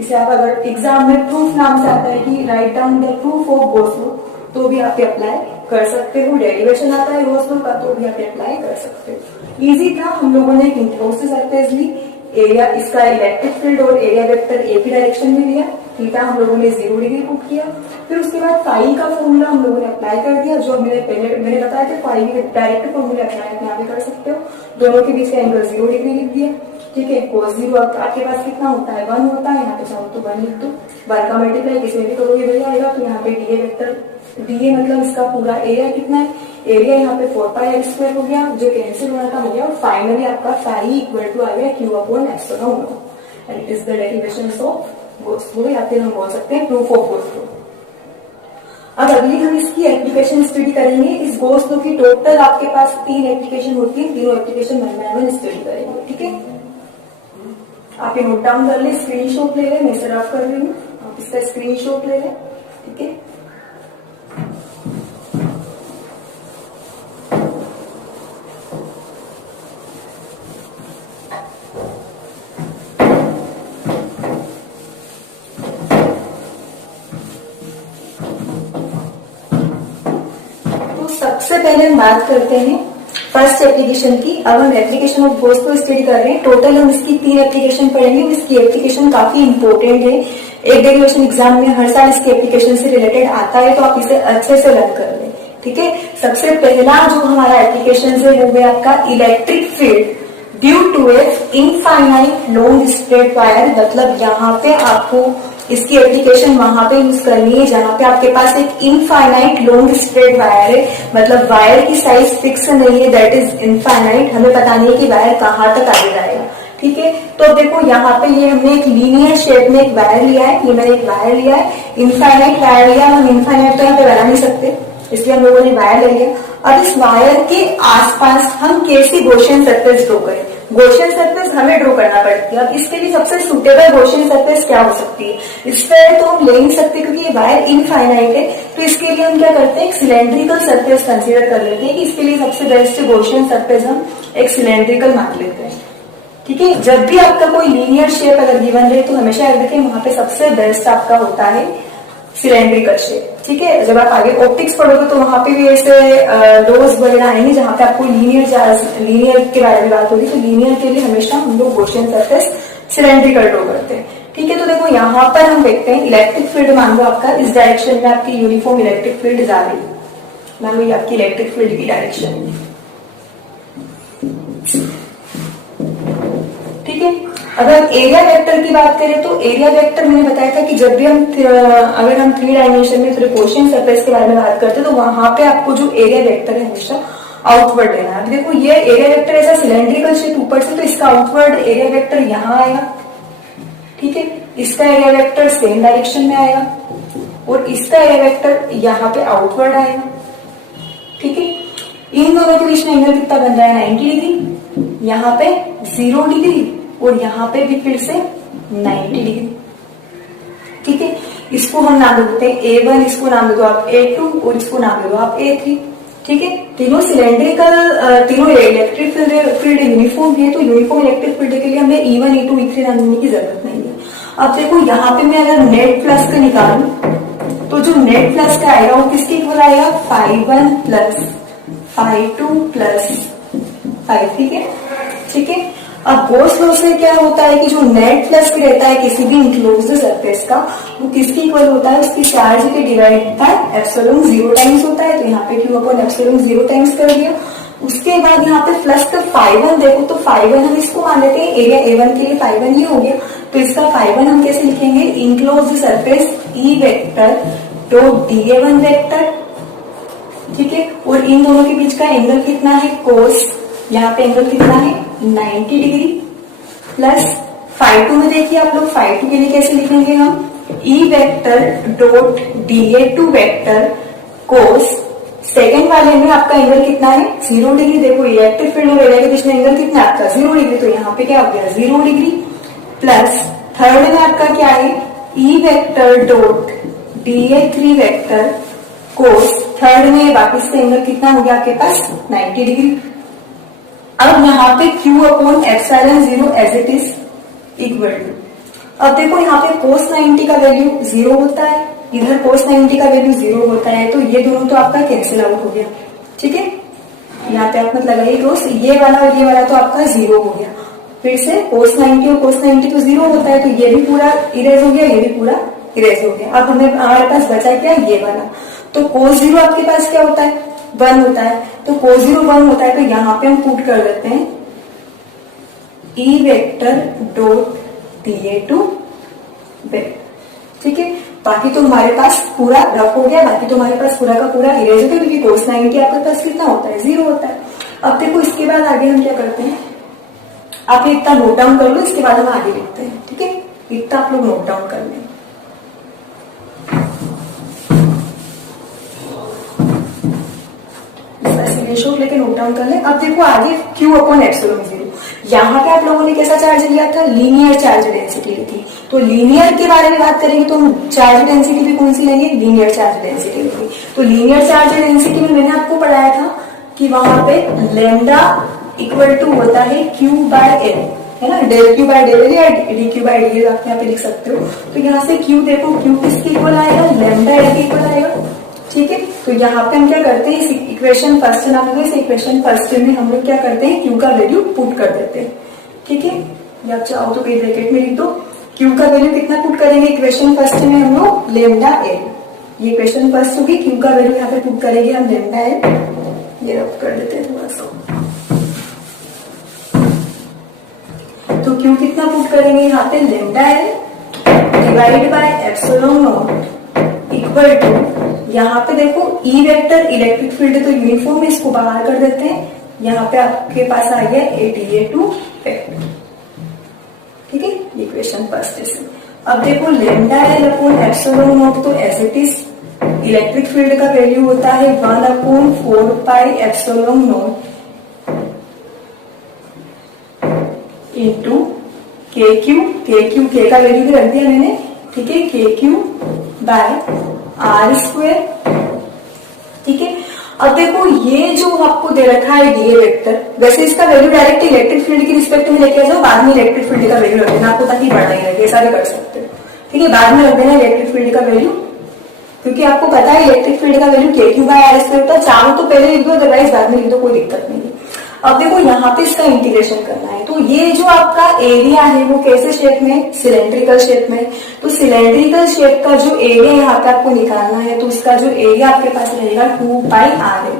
इसे आप अगर एग्जाम में प्रूफ नाम से आता है कि write down the proof of Gauss law, तो भी आप अप्लाई कर सकते हो। डेरिवेशन आता है गॉस लॉ का, तो भी आप अप्लाई कर सकते हो। इजी था, हम लोगों ने एक इंक्लोज्ड सरफेस ली, एरिया इसका इलेक्ट्रिक फील्ड और एरिया वेक्टर एक ही डायरेक्शन में लिया, थीटा हम लोगों ने 0 डिग्री पुट किया, फिर उसके बाद फाई का फॉर्मूला हम लोगों ने अप्लाई कर दिया, जो मैंने बताया कि फाई के डायरेक्ट फॉर्मूले अप्लाई आप यहाँ भी कर सकते हो। दोनों के बीच का एंगल 0 डिग्री लिख दिया। ठीक है, कोस 0 आपके पास कितना होता है 1 होता है, यहाँ पे चाहो तो 1 लिख दो, 1 का मल्टीप्लाई किसी भी करोगे वही आएगा। तो यहाँ पे डीए वेक्टर, डीए मतलब इसका पूरा एरिया कितना है, एरिया यहाँ पे 4 पाई आर स्क्वायर हो गया, जो कैंसिल होना था हो गया, और फाइनली आपका फाई इक्वल टू आ गया Q upon epsilon not, and it is the derivation of Gauss law, या फिर हम बोल सकते हैं प्रूफ ऑफ गॉस लॉ। अब अगली हम इसकी एप्लीकेशन स्टडी करेंगे। इस गॉस लॉ की टोटल आपके पास 3 एप्लीकेशन होती है, तीनों एप्लीकेशन मन स्टडी करेंगे। ठीक है, आप ये नोट डाउन कर ले, स्क्रीनशॉट ले ले, मैं इसे रफ कर रही हूँ, आप इसका स्क्रीनशॉट ले ले। ठीक है, सबसे पहले हम बात करते हैं फर्स्ट एप्लीकेशन की। अब हम application of Gauss law study कर रहे हैं। टोटल हम इसकी 3 एप्लीकेशन पढ़ेंगे, इसकी एप्लीकेशन काफी इंपॉर्टेंट है। एक डेरिवेशन एग्जाम में हर साल इसके एप्लीकेशन से रिलेटेड आता है, तो आप इसे अच्छे से लर्न कर लें। ठीक है, सबसे पहला जो हमारा एप्लीकेशन है वो है आपका electric field due to a infinite long straight wire. मतलब यहाँ पे आपको इसकी एप्लीकेशन वहां पे यूज करनी है जहां पे आपके पास एक इनफाइनाइट लॉन्ग स्ट्रेट वायर है, मतलब वायर की साइज फिक्स नहीं है, दैट इज इनफाइनाइट। हमें पता नहीं है कि वायर कहाँ तक आगे जाएगा। ठीक है, तो देखो यहाँ पे ये हमने एक लीनियर शेप में एक वायर लिया है, ये मैंने एक वायर लिया है, इनफाइनाइट वायर लिया। हम इनफाइनाइट तो यहाँ पे बना नहीं सकते, इसलिए हम लोगों ने वायर ले लिया। अब इस वायर के आसपास हम कैसी गॉसियन सरफेस ड्रॉ करें, गॉसियन सरफेस हमें ड्रॉ करना पड़ती है। अब इसके लिए सबसे सुटेबल गॉसियन सरफेस क्या हो सकती है, स्फीयर तो हम ले नहीं सकते क्योंकि ये वायर इनफाइनाइट है, तो इसके लिए हम क्या करते हैं, एक सिलेंड्रिकल सरफेस कंसीडर कर लेते हैं कि इसके लिए सबसे बेस्ट गॉसियन सरफेस हम एक सिलेंड्रिकल मान लेते हैं। ठीक है, जब भी आपका कोई लीनियर शेप अगर गिवन रहे तो हमेशा याद रखें वहां पे सबसे बेस्ट आपका होता है सिलेंड्रिकल शेप। ठीक है, जब आप आगे ऑप्टिक्स पढ़ोगे तो वहां पे भी ऐसे लॉज वगैरह आएंगे जहां पे आपको लीनियर के बारे में बात होगी, तो लीनियर के लिए हमेशा हम लोग गॉसियन सरफेस सिलेंड्रिकल ड्रॉ करते हैं। ठीक है, तो देखो यहाँ पर हम देखते हैं इलेक्ट्रिक फील्ड मान लो आपका इस डायरेक्शन में आपकी यूनिफॉर्म इलेक्ट्रिक फील्ड जा रही है, मान लो ये आपकी इलेक्ट्रिक फील्ड की डायरेक्शन है। ठीक है। अगर एरिया वेक्टर की बात करें तो एरिया वेक्टर मैंने बताया था कि जब भी हम अगर हम 3 डायमेंशन में ट्रापेज़ियन सरफेस के बारे में बात करते हैं तो वहां पे आपको जो एरिया वेक्टर है हमेशा आउटवर्ड लेना है। देखो ये एरिया वेक्टर ऐसा सिलेंड्रिकल शेप ऊपर से, तो इसका आउटवर्ड एरिया वेक्टर यहाँ आएगा, ठीक है। इसका एरिया वेक्टर सेम डायरेक्शन में आएगा और इसका एरिया वेक्टर यहाँ पे आउटवर्ड आएगा, ठीक है। इन दोनों के बीच में एंगल कितना बन रहा है 90 डिग्री, यहाँ पे 0 डिग्री और यहाँ पे भी फिर से 90 डिग्री, ठीक है। इसको हम नाम देते हैं A1, इसको नाम दे दो आप A2 और इसको नाम दे दो आप A3, ठीक है। तीनों सिलेंड्रिकल, तीनों इलेक्ट्रिक फील्ड यूनिफॉर्म है, तो यूनिफॉर्म इलेक्ट्रिक फील्ड के लिए हमें E1, E2, E3 नाम देने की जरूरत नहीं है। अब देखो यहाँ पे मैं अगर नेट फ्लक्स का निकालूं तो जो नेट फ्लक्स का आएगा वो किसके इक्वल आएगा, ∅1 प्लस ∅2 प्लस ∅3 के, ठीक है। अब गॉस लॉ से क्या होता है कि जो नेट फ्लक्स रहता है किसी भी इंक्लोज्ड सरफेस का, वो किसके इक्वल होता है, उसकी चार्ज के डिवाइड बाय एप्सिलॉन 0 टाइम्स होता है। तो यहाँ पे Q अपॉन एप्सिलॉन 0 टाइम्स कर दिया। उसके बाद यहाँ पे फ्लक्स का ∅1 देखो, तो ∅1 हम इसको मान लेते हैं एरिया A1 के लिए ∅1 ही हो गया, तो इसका ∅1 हम कैसे लिखेंगे, enclosed surface E vector dot DA1 vector, ठीक है। और इन दोनों के बीच का एंगल कितना है कोस, यहाँ पे एंगल कितना है 90 डिग्री, प्लस ∅2 में देखिए आप लोग, ∅2 के लिए कैसे लिखेंगे हम, E vector dot DA2 vector cos, second वाले में आपका एंगल कितना है 0 डिग्री। देखो इलेक्ट्रिक फील्ड और एरिया के बीच में एंगल कितना है आपका 0 डिग्री, तो यहाँ पे क्या हो गया 0 डिग्री, प्लस थर्ड में आपका क्या है E vector dot DA3 vector cos, third में वापिस से एंगल कितना हो गया आपके पास 90 डिग्री। अब यहाँ पे Q upon epsilon 0 as it is equal to, अब देखो यहाँ पे cos 90 का वैल्यू 0 होता है, इधर cos 90 का वैल्यू 0 होता है, तो ये दोनों तो आपका कैंसिल आउट हो गया, ठीक है। यहाँ पे आप मत लगाइए क्रॉस, ये वाला और ये वाला तो आपका 0 हो गया। फिर से cos 90 और cos 90 तो 0 होता है, तो ये भी पूरा इरेज हो गया, ये भी पूरा इरेज हो गया। अब हमें हमारे पास बचा क्या, ये वाला, तो cos 0 आपके पास क्या होता है 1 होता है, तो cos 0 1 होता है, तो यहाँ पे हम पुट कर देते हैं E vector dot DA2 vector, ठीक है। बाकी तो हमारे पास पूरा रफ हो गया, बाकी तो हमारे पास पूरा का पूरा इरेज हो गया, क्योंकि cos 90 आपके पास कितना होता है 0 होता है। अब देखो इसके बाद आगे हम क्या करते हैं, आप ये इतना नोट डाउन कर लो, इसके बाद हम आगे लिखते हैं, ठीक है। इतना आप लोग नोट डाउन कर लें। लेके नोट डाउन कर लें। अब देखो आगे Q अपॉन एप्सिलॉन 0, यहाँ पे आप लोगों ने कैसा चार्ज लिया था, लीनियर चार्ज डेंसिटी ली थी, तो लीनियर के बारे में बात करेंगे तो हम चार्ज डेंसिटी भी कौन सी लेंगे, लीनियर चार्ज डेंसिटी लेंगे। तो लीनियर चार्ज डेंसिटी में मैंने आपको पढ़ाया था कि वहां पे लैम्डा इक्वल टू होता है Q बाय L, है ना, डेल Q बाय डेल या dQ बाय डी आप यहाँ पे लिख सकते हो। तो यहाँ से Q देखो, Q किसके इक्वल आएगा, लैम्डा L के इक्वल आएगा, ठीक है। तो यहाँ पे हम क्या करते हैं, इस इक्वेशन फर्स्ट नाम है, इस इक्वेशन फर्स्ट में हम लोग क्या करते हैं Q का वैल्यू पुट कर देते हैं, ठीक है। या आप चाहो तो कहीं ब्रैकेट में लिख दो, Q का वैल्यू कितना पुट करेंगे इक्वेशन फर्स्ट में हम लोग लैम्डा L, ये इक्वेशन फर्स्ट होगी, Q का वैल्यू यहाँ पे पुट करेंगे हम लैम्डा L, ये रब कर देते हैं थोड़ा सा। तो Q कितना पुट करेंगे यहाँ पे lambda L divide by epsilon not equal to, यहाँ पे देखो E वेक्टर इलेक्ट्रिक फील्ड तो यूनिफॉर्म है, इसको बाहर कर देते हैं, यहाँ पे आपके पास आ गया DA2 वेक्टर, ठीक है। इक्वेशन फर्स्ट से अब देखो lambda L upon epsilon naught, तो as it is electric field का वैल्यू होता है 1 upon 4 pi epsilon naught into KQ K का वैल्यू भी रख दिया मैंने, ठीक है, KQ बाय R², ठीक है। अब देखो ये जो आपको दे रखा है DA वेक्टर, वैसे इसका वैल्यू डायरेक्ट इलेक्ट्रिक फील्ड के रिस्पेक्ट में लेके आ जाओ, बाद में इलेक्ट्रिक फील्ड का वैल्यू रख देना आपको, ताकि बढ़ना ही रहे, ऐसा भी कर सकते हो, ठीक है। बाद में रख देना इलेक्ट्रिक फील्ड का वैल्यू, क्योंकि आपको पता है इलेक्ट्रिक फील्ड का वैल्यू KQ बाय R² होता है, चाहो तो पहले लिख दो, अदरवाइज बाद में लिख दो, कोई दिक्कत नहीं है। अब देखो यहाँ पे इसका इंटीग्रेशन करना है, तो ये जो आपका एरिया है वो कैसे शेप में, सिलेंड्रिकल शेप में, तो सिलेंड्रिकल शेप का जो एरिया यहाँ पे आपको निकालना है, तो उसका जो एरिया आपके पास रहेगा 2 पाई R है,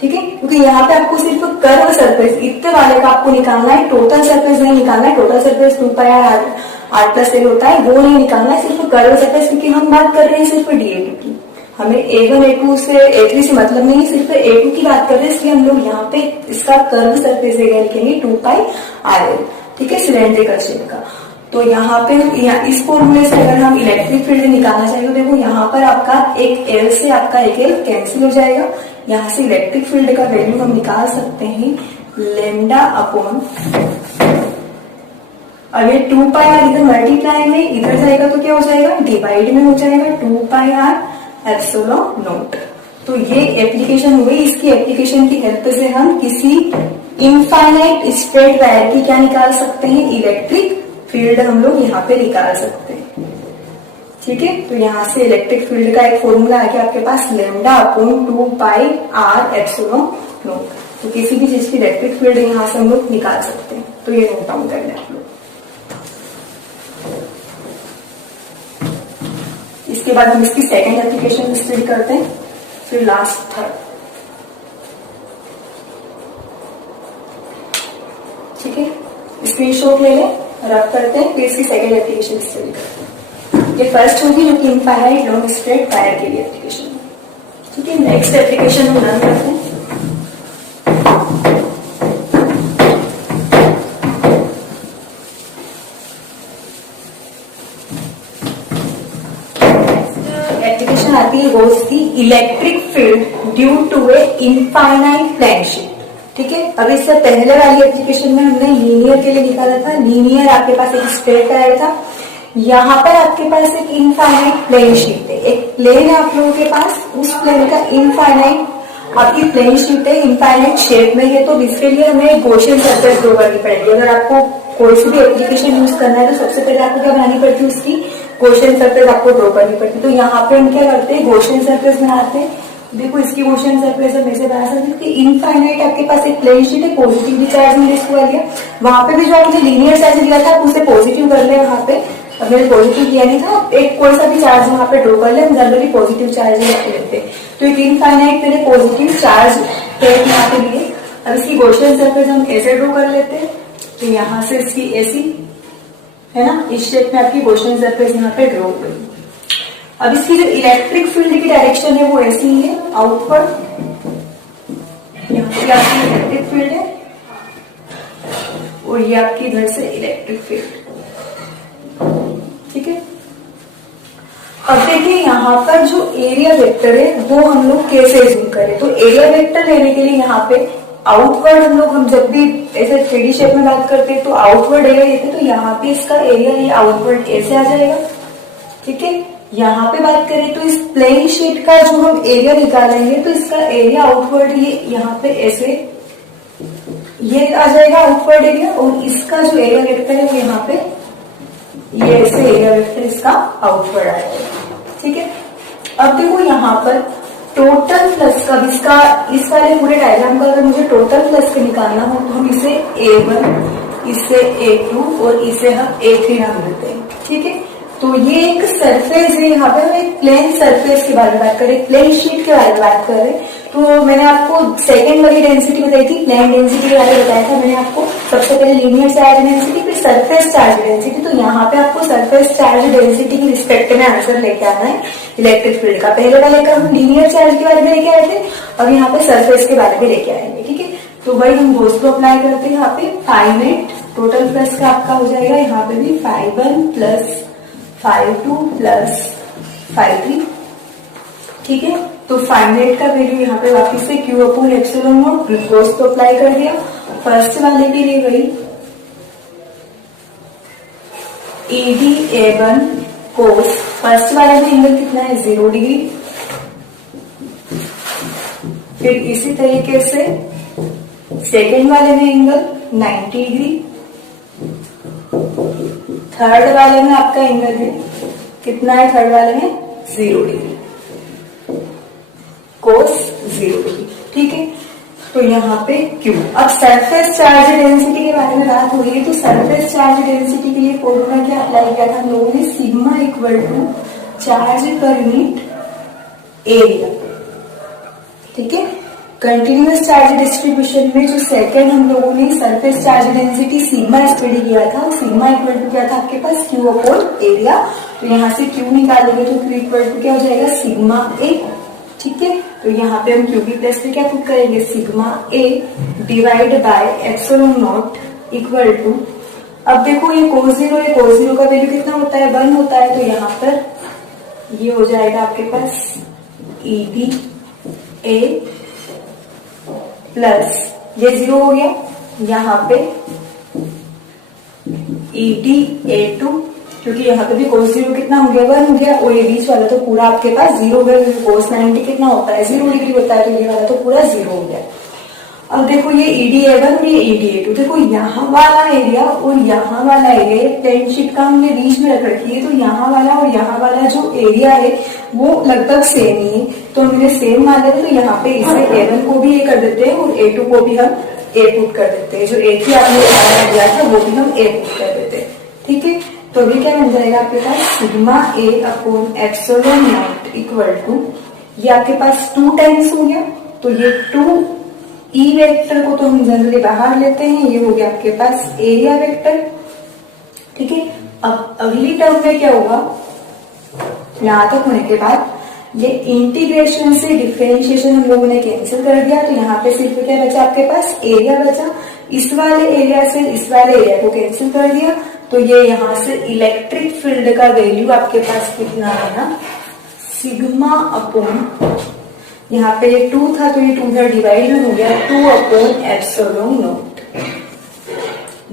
ठीक है, क्योंकि यहाँ पे आपको सिर्फ कर्व सरफेस इतने वाले का आपको निकालना है, टोटल सरफेस नहीं निकालना है। Total surface 2 pi r plus l होता है, वो नहीं निकालना है, सिर्फ कर्व सरफेस, क्योंकि हम बात कर रहे हैं सिर्फ D2 की। हमें A1 A2 से A3 से मतलब नहीं, सिर्फ A2 की बात कर रहे हैं, इसलिए हम लोग यहाँ पे इसका कर्व सरफेस एरिया लिखेंगे 2 पाई आर एल। ठीक है, सिलेंड्रिकल शेप का। तो यहाँ पे इस फॉर्मूले से अगर हम इलेक्ट्रिक फील्ड निकालना चाहिए तो देखो यहाँ पर आपका एक L से आपका एक L कैंसिल हो जाएगा। यहाँ से इलेक्ट्रिक फील्ड का वैल्यू हम निकाल सकते हैं लेमडा अपॉन, अब ये 2 पाई आर इधर मल्टीप्लाई में इधर जाएगा तो क्या हो जाएगा, डिवाइड में हो जाएगा 2 पाई आर एप्सिलॉन नॉट। तो ये एप्लीकेशन हुई। इसकी एप्लीकेशन की हेल्प से हम किसी इनफाइनाइट स्ट्रेट वायर की क्या निकाल सकते हैं, इलेक्ट्रिक फील्ड हम लोग यहाँ पे निकाल सकते हैं। ठीक है, तो यहाँ से इलेक्ट्रिक फील्ड का एक फॉर्मूला आ गया आपके पास, lambda upon 2 pi R epsilon naught. तो किसी भी चीज की इलेक्ट्रिक फील्ड यहाँ से हम लोग निकाल सकते हैं। तो ये नोट डाउन कर लें आप लोग। इसके बाद हम इसकी सेकेंड एप्लीकेशन स्टडी करते हैं, फिर लास्ट थर्ड। ठीक है, स्क्रीनशॉट ले लें, रब करते हैं, फिर इसकी सेकेंड एप्लीकेशन स्टडी करते हैं। ये फर्स्ट होगी जो कि इनफाइनाइट लॉन्ग स्ट्रेट वायर के लिए एप्लीकेशन है। ठीक है, नेक्स्ट एप्लीकेशन हम रन करते हैं। एप्लीकेशन आती है रोज की electric field due to a infinite plane sheet. ठीक है, अब इससे पहले वाली एप्लीकेशन में हमने लीनियर के लिए निकाला था। लीनियर आपके पास एक स्ट्रेट वायर था, यहाँ पर आपके पास एक इनफाइनाइट प्लेन शीट है। एक प्लेन है आप लोगों के पास, उस प्लेन का इनफाइनाइट आपकी प्लेन शीट है, इनफाइनाइट शेप में है। तो इसके लिए हमें गॉसियन सर्फेस ड्रॉ करनी पड़ेगी। अगर आपको कोई सी भी एप्लीकेशन यूज करना है तो सबसे पहले आपको क्या बनानी पड़ती है, उसकी गॉसियन सर्फेस आपको ड्रॉ करनी पड़ती है। तो यहाँ पे हम क्या करते हैं, गॉसियन सर्फेस बनाते हैं। देखो इसकी गॉसियन सर्फेस हम ऐसे बना सकते हैं कि इनफाइनाइट आपके पास एक प्लेन शीट है, पॉजिटिवली चार्ज में इसको लिया। वहां पे भी जो आपने लीनियर चार्ज लिया था आप उसे पॉजिटिव कर ले। यहाँ पे अब मैंने पॉजिटिव किया नहीं था, एक कोई सा भी चार्ज वहां पे ड्रॉ कर ले, हम जनरली पॉजिटिव चार्ज लेते हैं। तो एक इनफाइनाइट मैंने पॉजिटिव चार्ज यहाँ पे लिए। अब इसकी गॉसियन सर्फेस हम ऐसे ड्रॉ कर लेते हैं। तो यहाँ से इसकी ऐसी है ना, इस शेप में आपकी गॉसियन सरफेस यहाँ पे ड्रॉ हुई। अब इसकी जो इलेक्ट्रिक फील्ड की डायरेक्शन है वो ऐसी ही है, आउटवर्ड। यहाँ पे आपकी इलेक्ट्रिक फील्ड है और ये आपकी इधर से इलेक्ट्रिक फील्ड। ठीक है, अब देखिए यहाँ पर जो एरिया वेक्टर है वो हम लोग कैसे यूज करें। तो एरिया वेक्टर लेने के लिए यहाँ पे आउटवर्ड हम जब भी ऐसे 3D शेप में बात करते हैं तो आउटवर्ड एरिया लेते हैं। तो यहाँ पे इसका एरिया ये आउटवर्ड ऐसे आ जाएगा। ठीक है, यहाँ पे बात करें तो इस प्लेन शीट का जो हम एरिया निकालेंगे तो इसका एरिया आउटवर्ड ये यहाँ पे ऐसे ये आ जाएगा आउटवर्ड एरिया, और इसका जो एरिया वेक्टर है वो यहाँ पे ये ऐसे एरिया वेक्टर इसका आउटवर्ड आएगा। ठीक है, अब देखो यहाँ पर टोटल फ्लक्स का इसका इस वाले पूरे डायग्राम का अगर मुझे टोटल फ्लक्स निकालना हो तो हम इसे A1, इसे A2 और इसे हम A3 नाम देते हैं। ठीक है, तो ये एक सरफेस है, यहाँ पे हम एक प्लेन सरफेस के बारे में बात करें, प्लेन शीट के बारे में बात कर रहे हैं। तो मैंने आपको सेकेंड वाली डेंसिटी बताई थी, प्लेन डेंसिटी के बारे में बताया था मैंने आपको। सबसे पहले लीनियर चार्ज डेंसिटी, फिर सरफेस चार्ज डेंसिटी। तो यहाँ पे आपको सरफेस चार्ज डेंसिटी की रिस्पेक्ट में आंसर लेके आना है इलेक्ट्रिक फील्ड का। पहले वाले का हम लीनियर चार्ज के बारे में लेके आए थे, अब यहाँ पे सरफेस के बारे में लेके आएंगे। ठीक है, तो वही हम गॉस लॉ अप्लाई करते हैं। यहाँ पे फाइनाइट टोटल फ्लक्स का आपका हो जाएगा, यहाँ पे भी 5(1 + 5(2 + 5(3). ठीक है, तो फाइनाइट का वैल्यू यहाँ पे वापिस से Q/ε0 गॉस को अप्लाई कर दिया। फर्स्ट वाले के लिए वही ED/A1 cos, फर्स्ट वाले में एंगल कितना है 0 डिग्री। फिर इसी तरीके से सेकेंड वाले में एंगल 90 डिग्री। थर्ड वाले में आपका एंगल है कितना है, थर्ड वाले में 0 डिग्री, कोस 0 डिग्री। ठीक है, तो यहाँ पे Q। अब सरफेस चार्ज डेंसिटी के बारे में बात हो रही है, तो सरफेस चार्ज डेंसिटी के लिए फॉर्मूला क्या अप्लाई किया था हम लोगों ने, sigma = charge per unit area. ठीक है, कंटिन्यूअस चार्ज डिस्ट्रीब्यूशन में जो सेकंड हम लोगों ने surface charge density sigma study किया था, सिग्मा इक्वल टू क्या था आपके पास, क्यू अपॉन एरिया। तो यहाँ से क्यू निकालेंगे तो क्यू इक्वल टू क्या हो जाएगा, सिग्मा ए। ठीक है, तो यहाँ पे हम क्यू बी प्लस पे क्या पुट करेंगे, sigma A divide by epsilon not equal to, अब देखो ये कोस जीरो का वैल्यू कितना होता है, 1 होता है। तो यहाँ पर ये हो जाएगा आपके पास ई डी ए प्लस ये 0 हो गया, यहाँ पे ई डी ए टू, क्योंकि यहाँ पे भी कोस 0 कितना हो गया, 1 हो गया, और ये बीच वाला तो पूरा आपके पास 0 हो गया, क्योंकि कोस 90 कितना होता है, 0 डिग्री होता है, तो ये वाला तो पूरा 0 हो गया। अब देखो ये EDA1 और ये EDA2, देखो यहाँ वाला एरिया और यहाँ वाला एरिया प्लेन शीट का हमने बीच में रख रखी है, तो यहाँ वाला और यहाँ वाला जो एरिया है वो लगभग सेम ही है, तो हमने सेम मान लिया। तो यहाँ पे इसे A1 को भी ए कर देते हैं और A2 को भी हम ए पुट कर देते हैं, जो एक ही आपने दिया था वो भी हम ए पुट कर देते हैं। ठीक है, तो अभी क्या बन जाएगा आपके पास, sigma A upon epsilon not equal to, ये आपके पास 2 टाइम्स हो गया, तो ये 2 ई वेक्टर को तो हम जनरली बाहर लेते हैं, ये हो गया आपके पास एरिया वेक्टर। ठीक है, अब अगली टर्म में क्या होगा, यहां तक होने के बाद ये इंटीग्रेशन से डिफरेंशिएशन हम लोगों ने कैंसिल कर दिया, तो यहाँ पे सिर्फ क्या बचा आपके पास, एरिया बचा। इस वाले एरिया से इस वाले एरिया को कैंसिल कर दिया, तो ये यहाँ से इलेक्ट्रिक फील्ड का वैल्यू आपके पास कितना है ना, सिग्मा अपॉन, यहाँ पे ये 2 था तो ये 2 था डिवाइड हो गया, 2 अपॉन एप्सिलॉन नॉट।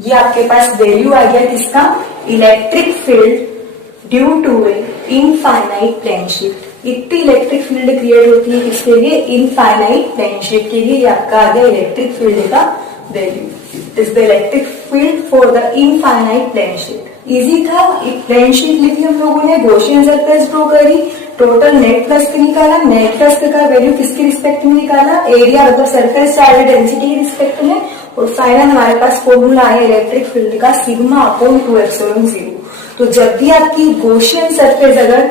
ये आपके पास वैल्यू आ गया किसका, electric field due to a infinite plane sheet. इतनी इलेक्ट्रिक फील्ड क्रिएट होती है किसके लिए, इनफाइनाइट प्लेन शीट के लिए। ये आपका आ गया इलेक्ट्रिक फील्ड का value, is the electric field for the infinite plane sheet. Easy था, एक प्लेन शीट ली थी हम लोगों ने, गॉसियन सरफेस ड्रॉ करी, टोटल नेट फ्लक्स निकाला, नेट फ्लक्स का वैल्यू किसके रिस्पेक्ट में निकाला, एरिया मतलब सरफेस चार्ज डेंसिटी के रिस्पेक्ट में, और फाइनल हमारे पास फॉर्मूला है इलेक्ट्रिक फील्ड का, सिग्मा अपॉन 2 एप्सिलॉन 0। तो जब भी आपकी गॉसियन सरफेस अगर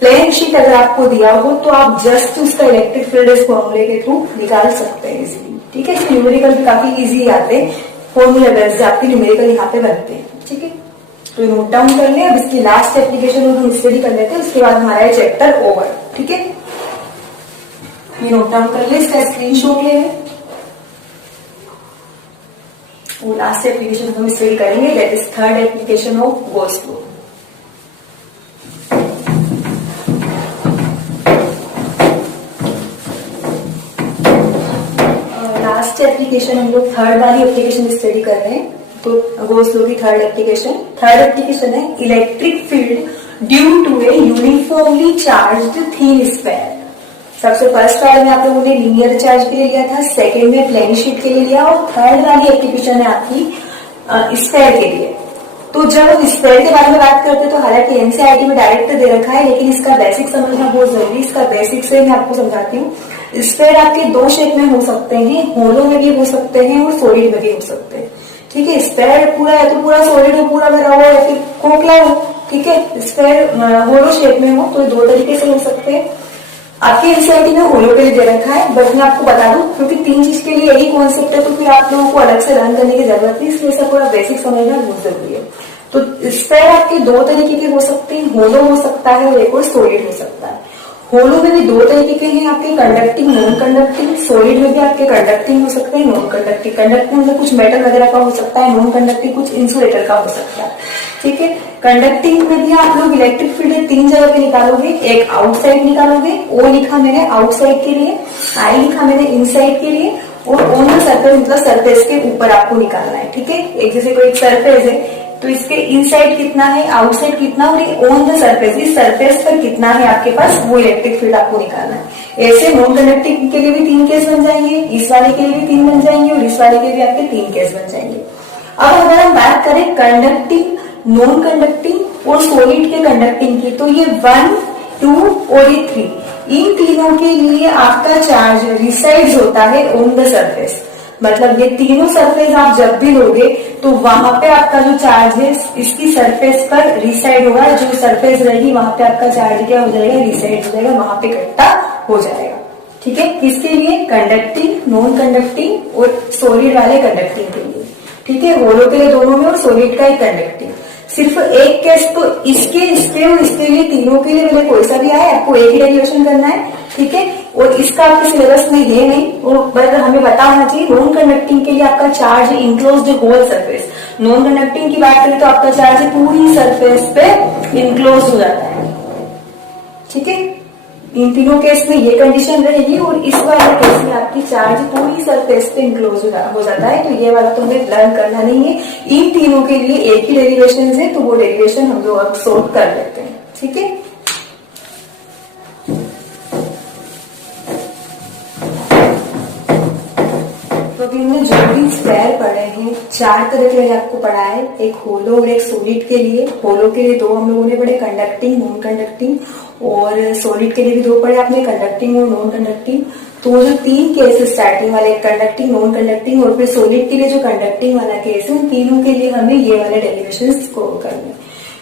प्लेन शीट अगर आपको दिया हो, तो आप जस्ट उसका इलेक्ट्रिक फील्ड इस फॉर्मूले के थ्रू निकाल सकते हैं इजीली। ठीक है, न्यूमेरिकल भी काफी इजी आते हैं, फॉर्मूला बेस्ड आपके न्यूमेरिकल यहाँ पे बनते हैं। ठीक है, तो नोट डाउन कर ले। अब इसकी लास्ट एप्लीकेशन हम स्टडी कर लेते हैं, उसके बाद हमारा ये चैप्टर ओवर। ठीक है, ये नोट डाउन कर ले, इसका स्क्रीनशॉट ले। वो लास्ट एप्लीकेशन हम स्टडी करेंगे, that is third application of Gauss law. Last application हम लोग थर्ड वाली एप्लीकेशन स्टडी कर रहे हैं, तो गॉस लॉ की थर्ड एप्लीकेशन है electric field due to a uniformly charged thin sphere. सबसे फर्स्ट वाले में आप लोगों ने लीनियर चार्ज के लिए लिया था, सेकंड में प्लेन शीट के लिए लिया, और थर्ड वाली एप्लीकेशन है आपकी स्फीयर के लिए। तो जब हम स्फीयर के बारे में बात करते हैं, तो हालांकि एनसीईआरटी में डायरेक्ट दे रखा है, लेकिन इसका बेसिक समझना बहुत जरूरी है। इसका बेसिक से मैं आपको समझाती हूँ। स्फीयर आपके 2 शेप में हो सकते हैं, होलो में भी हो सकते हैं और सॉलिड में भी हो सकते हैं। ठीक है, स्फीयर पूरा है तो पूरा सॉलिड हो, पूरा भरा हुआ है, फिर खोखला हो। ठीक है, स्फीयर होलो शेप में हो तो 2 तरीके से हो सकते हैं। आपके एनसीईआरटी में होलो के लिए दे रखा है, बट मैं आपको बता दूं क्योंकि 3 चीज के लिए यही कॉन्सेप्ट है, तो फिर आप लोगों को अलग से लर्न करने की जरूरत नहीं, इसलिए सब पूरा बेसिक समझना बहुत जरूरी है। तो स्फीयर आपके 2 तरीके के हो सकते हैं, होलो हो सकता है और एक और सॉलिड हो सकता है। होलो में भी 2 तरीके के हैं आपके, कंडक्टिंग, नॉन कंडक्टिंग। सॉलिड में भी आपके कंडक्टिंग हो सकते हैं, नॉन कंडक्टिंग। कंडक्टिंग मतलब कुछ मेटल वगैरह का हो सकता है, नॉन कंडक्टिंग कुछ इंसुलेटर का हो सकता है। ठीक है, कंडक्टिंग में भी आप लोग इलेक्ट्रिक फील्ड 3 जगह पे निकालोगे, एक आउटसाइड निकालोगे, ओ लिखा मैंने आउटसाइड के लिए, आई लिखा मैंने इनसाइड के लिए, और ऑन द सरफेस मतलब सरफेस के ऊपर आपको निकालना है। ठीक है, एक जैसे कोई सरफेस है तो इसके इनसाइड कितना है, आउटसाइड कितना, और ऑन द सरफेस, इस सरफेस पर कितना है आपके पास, वो इलेक्ट्रिक फील्ड आपको निकालना है। ऐसे नॉन कंडक्टिंग के लिए भी 3 केस बन जाएंगे, इस वाले के लिए भी 3 बन जाएंगे, और इस वाले के लिए भी आपके 3 केस बन जाएंगे। अब अगर हम बात करें कंडक्टिंग, नॉन कंडक्टिंग और सॉलिड के कंडक्टिंग की, तो ये 1, 2 और ये 3, इन तीनों के लिए आपका चार्ज रिसाइड्स होता है ऑन द सरफेस। मतलब ये तीनों सरफेस आप जब भी लोगे तो वहां पे आपका जो चार्ज है इसकी सरफेस पर रिसाइड होगा, जो सरफेस रहेगी वहां पे आपका चार्ज क्या हो जाएगा, रिसाइड हो जाएगा, वहां पे इकट्ठा हो जाएगा। ठीक है, किसके लिए? कंडक्टिंग, नॉन कंडक्टिंग और सॉलिड वाले कंडक्टिंग के लिए। ठीक है, होलो के लिए दोनों में और सॉलिड का ही कंडक्टिंग। सिर्फ एक केस तो इसके और इसके लिए, तीनों के लिए मैंने कोई सा भी आया, आपको एक ही डेरिवेशन करना है। ठीक है, और इसका आपके सिलेबस में है नहीं, और हमें पता होना चाहिए नॉन कंडक्टिंग के लिए आपका charge enclosed whole surface. Non conducting की बात करें तो आपका चार्ज पूरी सरफेस पे इनक्लोज हो जाता है। ठीक है, इन तीनों केस में ये कंडीशन रहेगी, और इस वाले केस में आपकी चार्ज पूरी सरफेस पे इनक्लोज हो जाता है। तो ये वाला तो हमें लर्न करना नहीं है। इन तीनों के लिए एक ही डेरिवेशन है, तो वो डेरिवेशन हम लोग अब सोल्व कर लेते हैं। ठीक है, तो अभी हमने जो भी स्क्वायर पढ़े हैं, 4 तरह के मैंने आपको पढ़ा है, एक होलो और एक सॉलिड के लिए। होलो के लिए 2 हम लोगों ने पढ़े, कंडक्टिंग, नॉन कंडक्टिंग, और सॉलिड के लिए भी 2 पढ़े आपने, कंडक्टिंग और नॉन कंडक्टिंग। तो वो जो 3 केस स्टार्टिंग वाले, कंडक्टिंग, नॉन कंडक्टिंग और फिर सॉलिड के लिए जो कंडक्टिंग वाला केस है, उन तीनों के लिए हमें ये वाले डेरिवेशन स्कोर करने।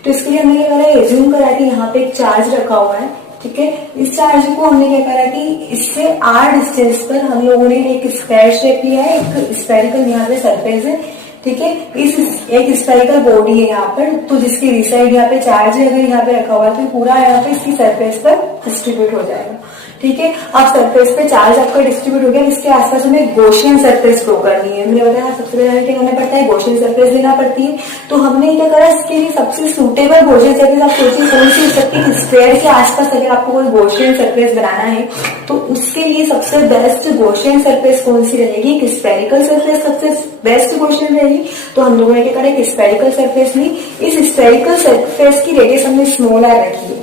तो इसके लिए हमने क्या करा, एज्यूम करा कि यहाँ पे एक चार्ज रखा हुआ है। ठीक है, इस चार्ज को हमने क्या करा कि इससे r डिस्टेंस पर हम लोगों ने एक स्क्वायर शेप लिया है, एक स्फेरिकल यहाँ पे सरफेस है। ठीक है, इस एक स्फेरिकल बॉडी है यहाँ पर, तो जिसकी रिसाइड यहाँ पे चार्ज है, अगर यहाँ पे रखा हुआ है तो पूरा यहाँ पे इसकी सरफेस पर डिस्ट्रीब्यूट हो जाएगा। ठीक है, अब सरफेस पे चार्ज आपका डिस्ट्रीब्यूट हो गया, इसके आसपास हमें गॉसियन सरफेस ड्रॉ करनी है। मैंने बताया सबसे पहले क्या करना पड़ता है, गॉसियन सरफेस लेना पड़ती है। तो हमने क्या करा, इसके लिए सबसे सुटेबल गॉसियन सरफेस आप सोचिए कौन सी हो सकती है। स्क्वायर के आसपास अगर आपको कोई गॉसियन सरफेस बनाना है तो उसके लिए सबसे बेस्ट गॉसियन सरफेस कौन सी रहेगी, एक स्फेरिकल सरफेस सबसे बेस्ट गॉसियन रहेगी। तो हम लोगों ने क्या करा, एक स्फेरिकल सरफेस ली। इस स्फेरिकल सरफेस की रेडियस हमने स्मॉल आर रखी है।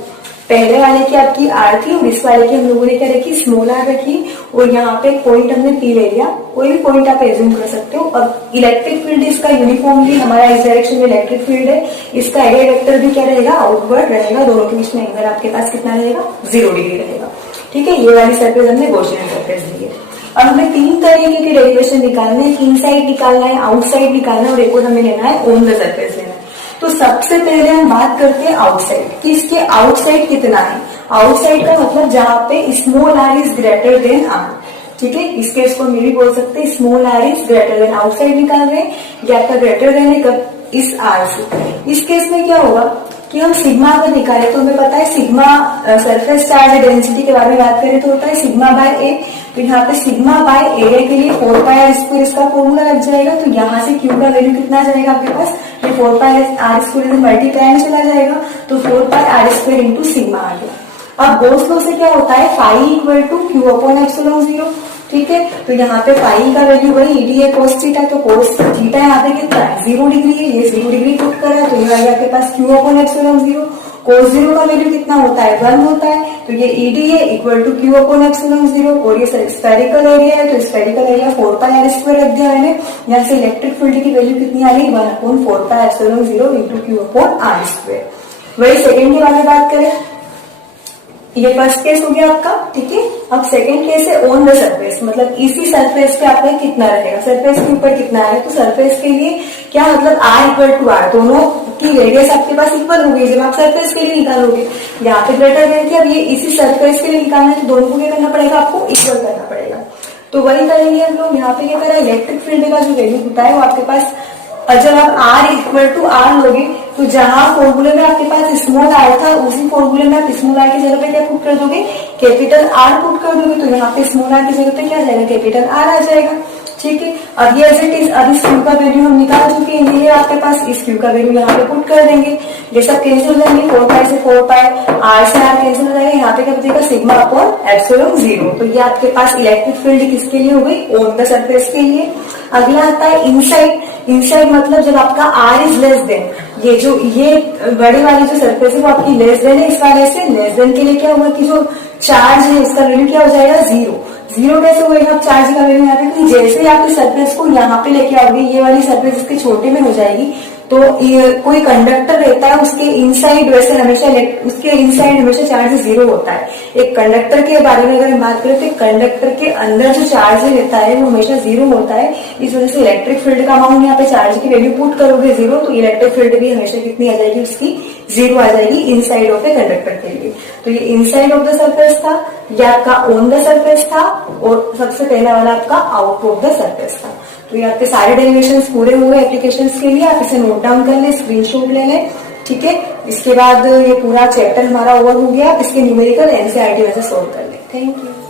पहले वाले की आपकी आर थी और इस वाले की हम लोगों ने क्या रखी, स्मॉल आर रखी, और यहाँ पे पॉइंट हमने पी ले लिया। कोई भी पॉइंट आप एज्यूम कर सकते हो। अब इलेक्ट्रिक फील्ड इसका यूनिफॉर्मली हमारा इस डायरेक्शन में इलेक्ट्रिक फील्ड है, इसका एरिया वेक्टर भी क्या रहेगा, आउटवर्ड रहेगा। दोनों के बीच में एंगल आपके पास कितना रहेगा, 0 डिग्री रहेगा। ठीक है, ये वाली सरफेस हमने गॉसियन सरफेस ली है। अब हमें 3 तरीके के डेरिवेशन निकालने हैं, इनसाइड निकालना है, आउटसाइड निकालना है, और एक और हमें लेना है ऑन द सरफेस लेना है। तो सबसे पहले हम बात करते हैं आउटसाइड कि इसके आउटसाइड कितना है। आउटसाइड का मतलब जहां पे small r is greater than r. ठीक है, इस केस को हम ये भी बोल सकते हैं, small r is greater than, outside निकाल रहे हैं, ये आपका ग्रेटर देन है कब, इस आर से। इस केस में क्या होगा कि हम सिग्मा अगर निकाले तो हमें पता है सिग्मा सरफेस चार्ज डेंसिटी के बारे में बात करें तो होता है सिग्मा बाय ए। तो यहाँ पे सिग्मा बाय एरिया के लिए 4 पाई आर स्क्वायर इसका फॉर्मूला लग जाएगा। तो यहाँ से क्यू का वैल्यू कितना जाएगा आपके पास, ये 4 पाई आर स्क्वायर मल्टीप्लाई में चला जाएगा, तो 4 pi are square into sigma आ गया। अब गॉस लॉ से क्या होता है, phi equal to Q upon epsilon 0। ठीक है, तो यहाँ पे फाई का वैल्यू वही ईडी है कोस थीटा, तो कोस थीटा यहाँ पे कितना है, 0 डिग्री है, ये 0 डिग्री पुट करा तो ये आ गया आपके पास क्यू अपॉन एप्सिलॉन 0। कोस 0 का वैल्यू कितना होता है, 1 होता है, तो ये ईडी है equal to Q upon epsilon 0। और ये स्फेरिकल एरिया है तो spherical area 4 pi are square रख दिया मैंने। यहाँ से इलेक्ट्रिक फील्ड की वैल्यू कितनी आ गई, 1 upon 4 pi epsilon 0 into q upon r square. वही सेकेंड के बारे में बात करें, ये फर्स्ट केस हो गया आपका। ठीक है, अब सेकंड केस है ऑन द सरफेस, मतलब इसी सरफेस पे आपका कितना रहेगा, सरफेस के ऊपर कितना है। तो सरफेस के लिए क्या मतलब आर इक्वल टू आर, दोनों की रेडियस आपके पास इक्वल होगी जब आप सरफेस के लिए निकालोगे। यहाँ पे ग्रेटर देन थी, अब ये इसी सरफेस के लिए निकालना है तो दोनों को क्या करना पड़ेगा, आपको इक्वल करना पड़ेगा। तो वही करेंगे हम लोग। यहाँ पे क्या करें, इलेक्ट्रिक फील्ड का जो वैल्यू होता है वो आपके पास, जब आप आर इक्वल टू आर लोगे तो जहां फॉर्मूले में आपके पास स्मॉल आर था उसी फॉर्मूले में आप स्मॉल आर की जगह पे क्या पुट कर दोगे, कैपिटल आर पुट कर दोगे। तो यहाँ पे स्मॉल आर की जगह पे क्या आ जाएगा, कैपिटल आर आ जाएगा। ठीक है, अब ये एज इट इज, अब इस क्यू का वैल्यू हम निकाल चुके हैं, ये आपके पास, इस क्यू का वैल्यू यहाँ पे पुट कर देंगे। ये सब कैंसिल हो जाएंगे, 4 पाई से 4 पाई, आर से आर कैंसिल हो जाएगा, यहाँ पे क्या बचेगा सिग्मा अपॉन एप्सिलॉन 0। तो ये आपके पास इलेक्ट्रिक फील्ड किसके लिए हो गई, ऑन द सरफेस के लिए। अगला आता है इनसाइड। इनसाइड मतलब जब आपका आर इज लेस देन, ये जो ये बड़े वाली जो सरफेस है वो आपकी लेस देन है, इस वाले से लेस देन के लिए क्या हुआ कि जो चार्ज है उसका वैल्यू क्या हो जाएगा, 0। 0 कैसे होगा, आप चार्ज का वैल्यू यहाँ पे, जैसे ही आप इस सरफेस को यहाँ पे लेके आओगे, ये वाली सरफेस इसके छोटे में हो जाएगी। तो कोई कंडक्टर रहता है उसके इनसाइड, वैसे हमेशा उसके इनसाइड हमेशा चार्ज 0 होता है। एक कंडक्टर के बारे में अगर हम बात करें तो कंडक्टर के अंदर जो चार्ज रहता है वो हमेशा 0 होता है। इस वजह से इलेक्ट्रिक फील्ड का अमाउंट यहाँ पे चार्ज की वैल्यू पुट करोगे 0 तो इलेक्ट्रिक फील्ड भी हमेशा कितनी आ जाएगी, उसकी 0 आ जाएगी इनसाइड ऑफ ए कंडक्टर के लिए। तो ये इनसाइड ऑफ द सरफेस था, ये आपका ऑन द सरफेस था, और सबसे पहला वाला आपका आउट ऑफ द सरफेस था। तो ये आपके सारे डेरिवेशंस पूरे हुए एप्लीकेशंस के लिए। आप इसे नोट डाउन कर लें, स्क्रीनशॉट ले लें, ठीक है। इसके बाद ये पूरा चैप्टर हमारा ओवर हो गया। इसके न्यूमेरिकल एनसीईआरटी में से सोल्व कर लें। Thank you.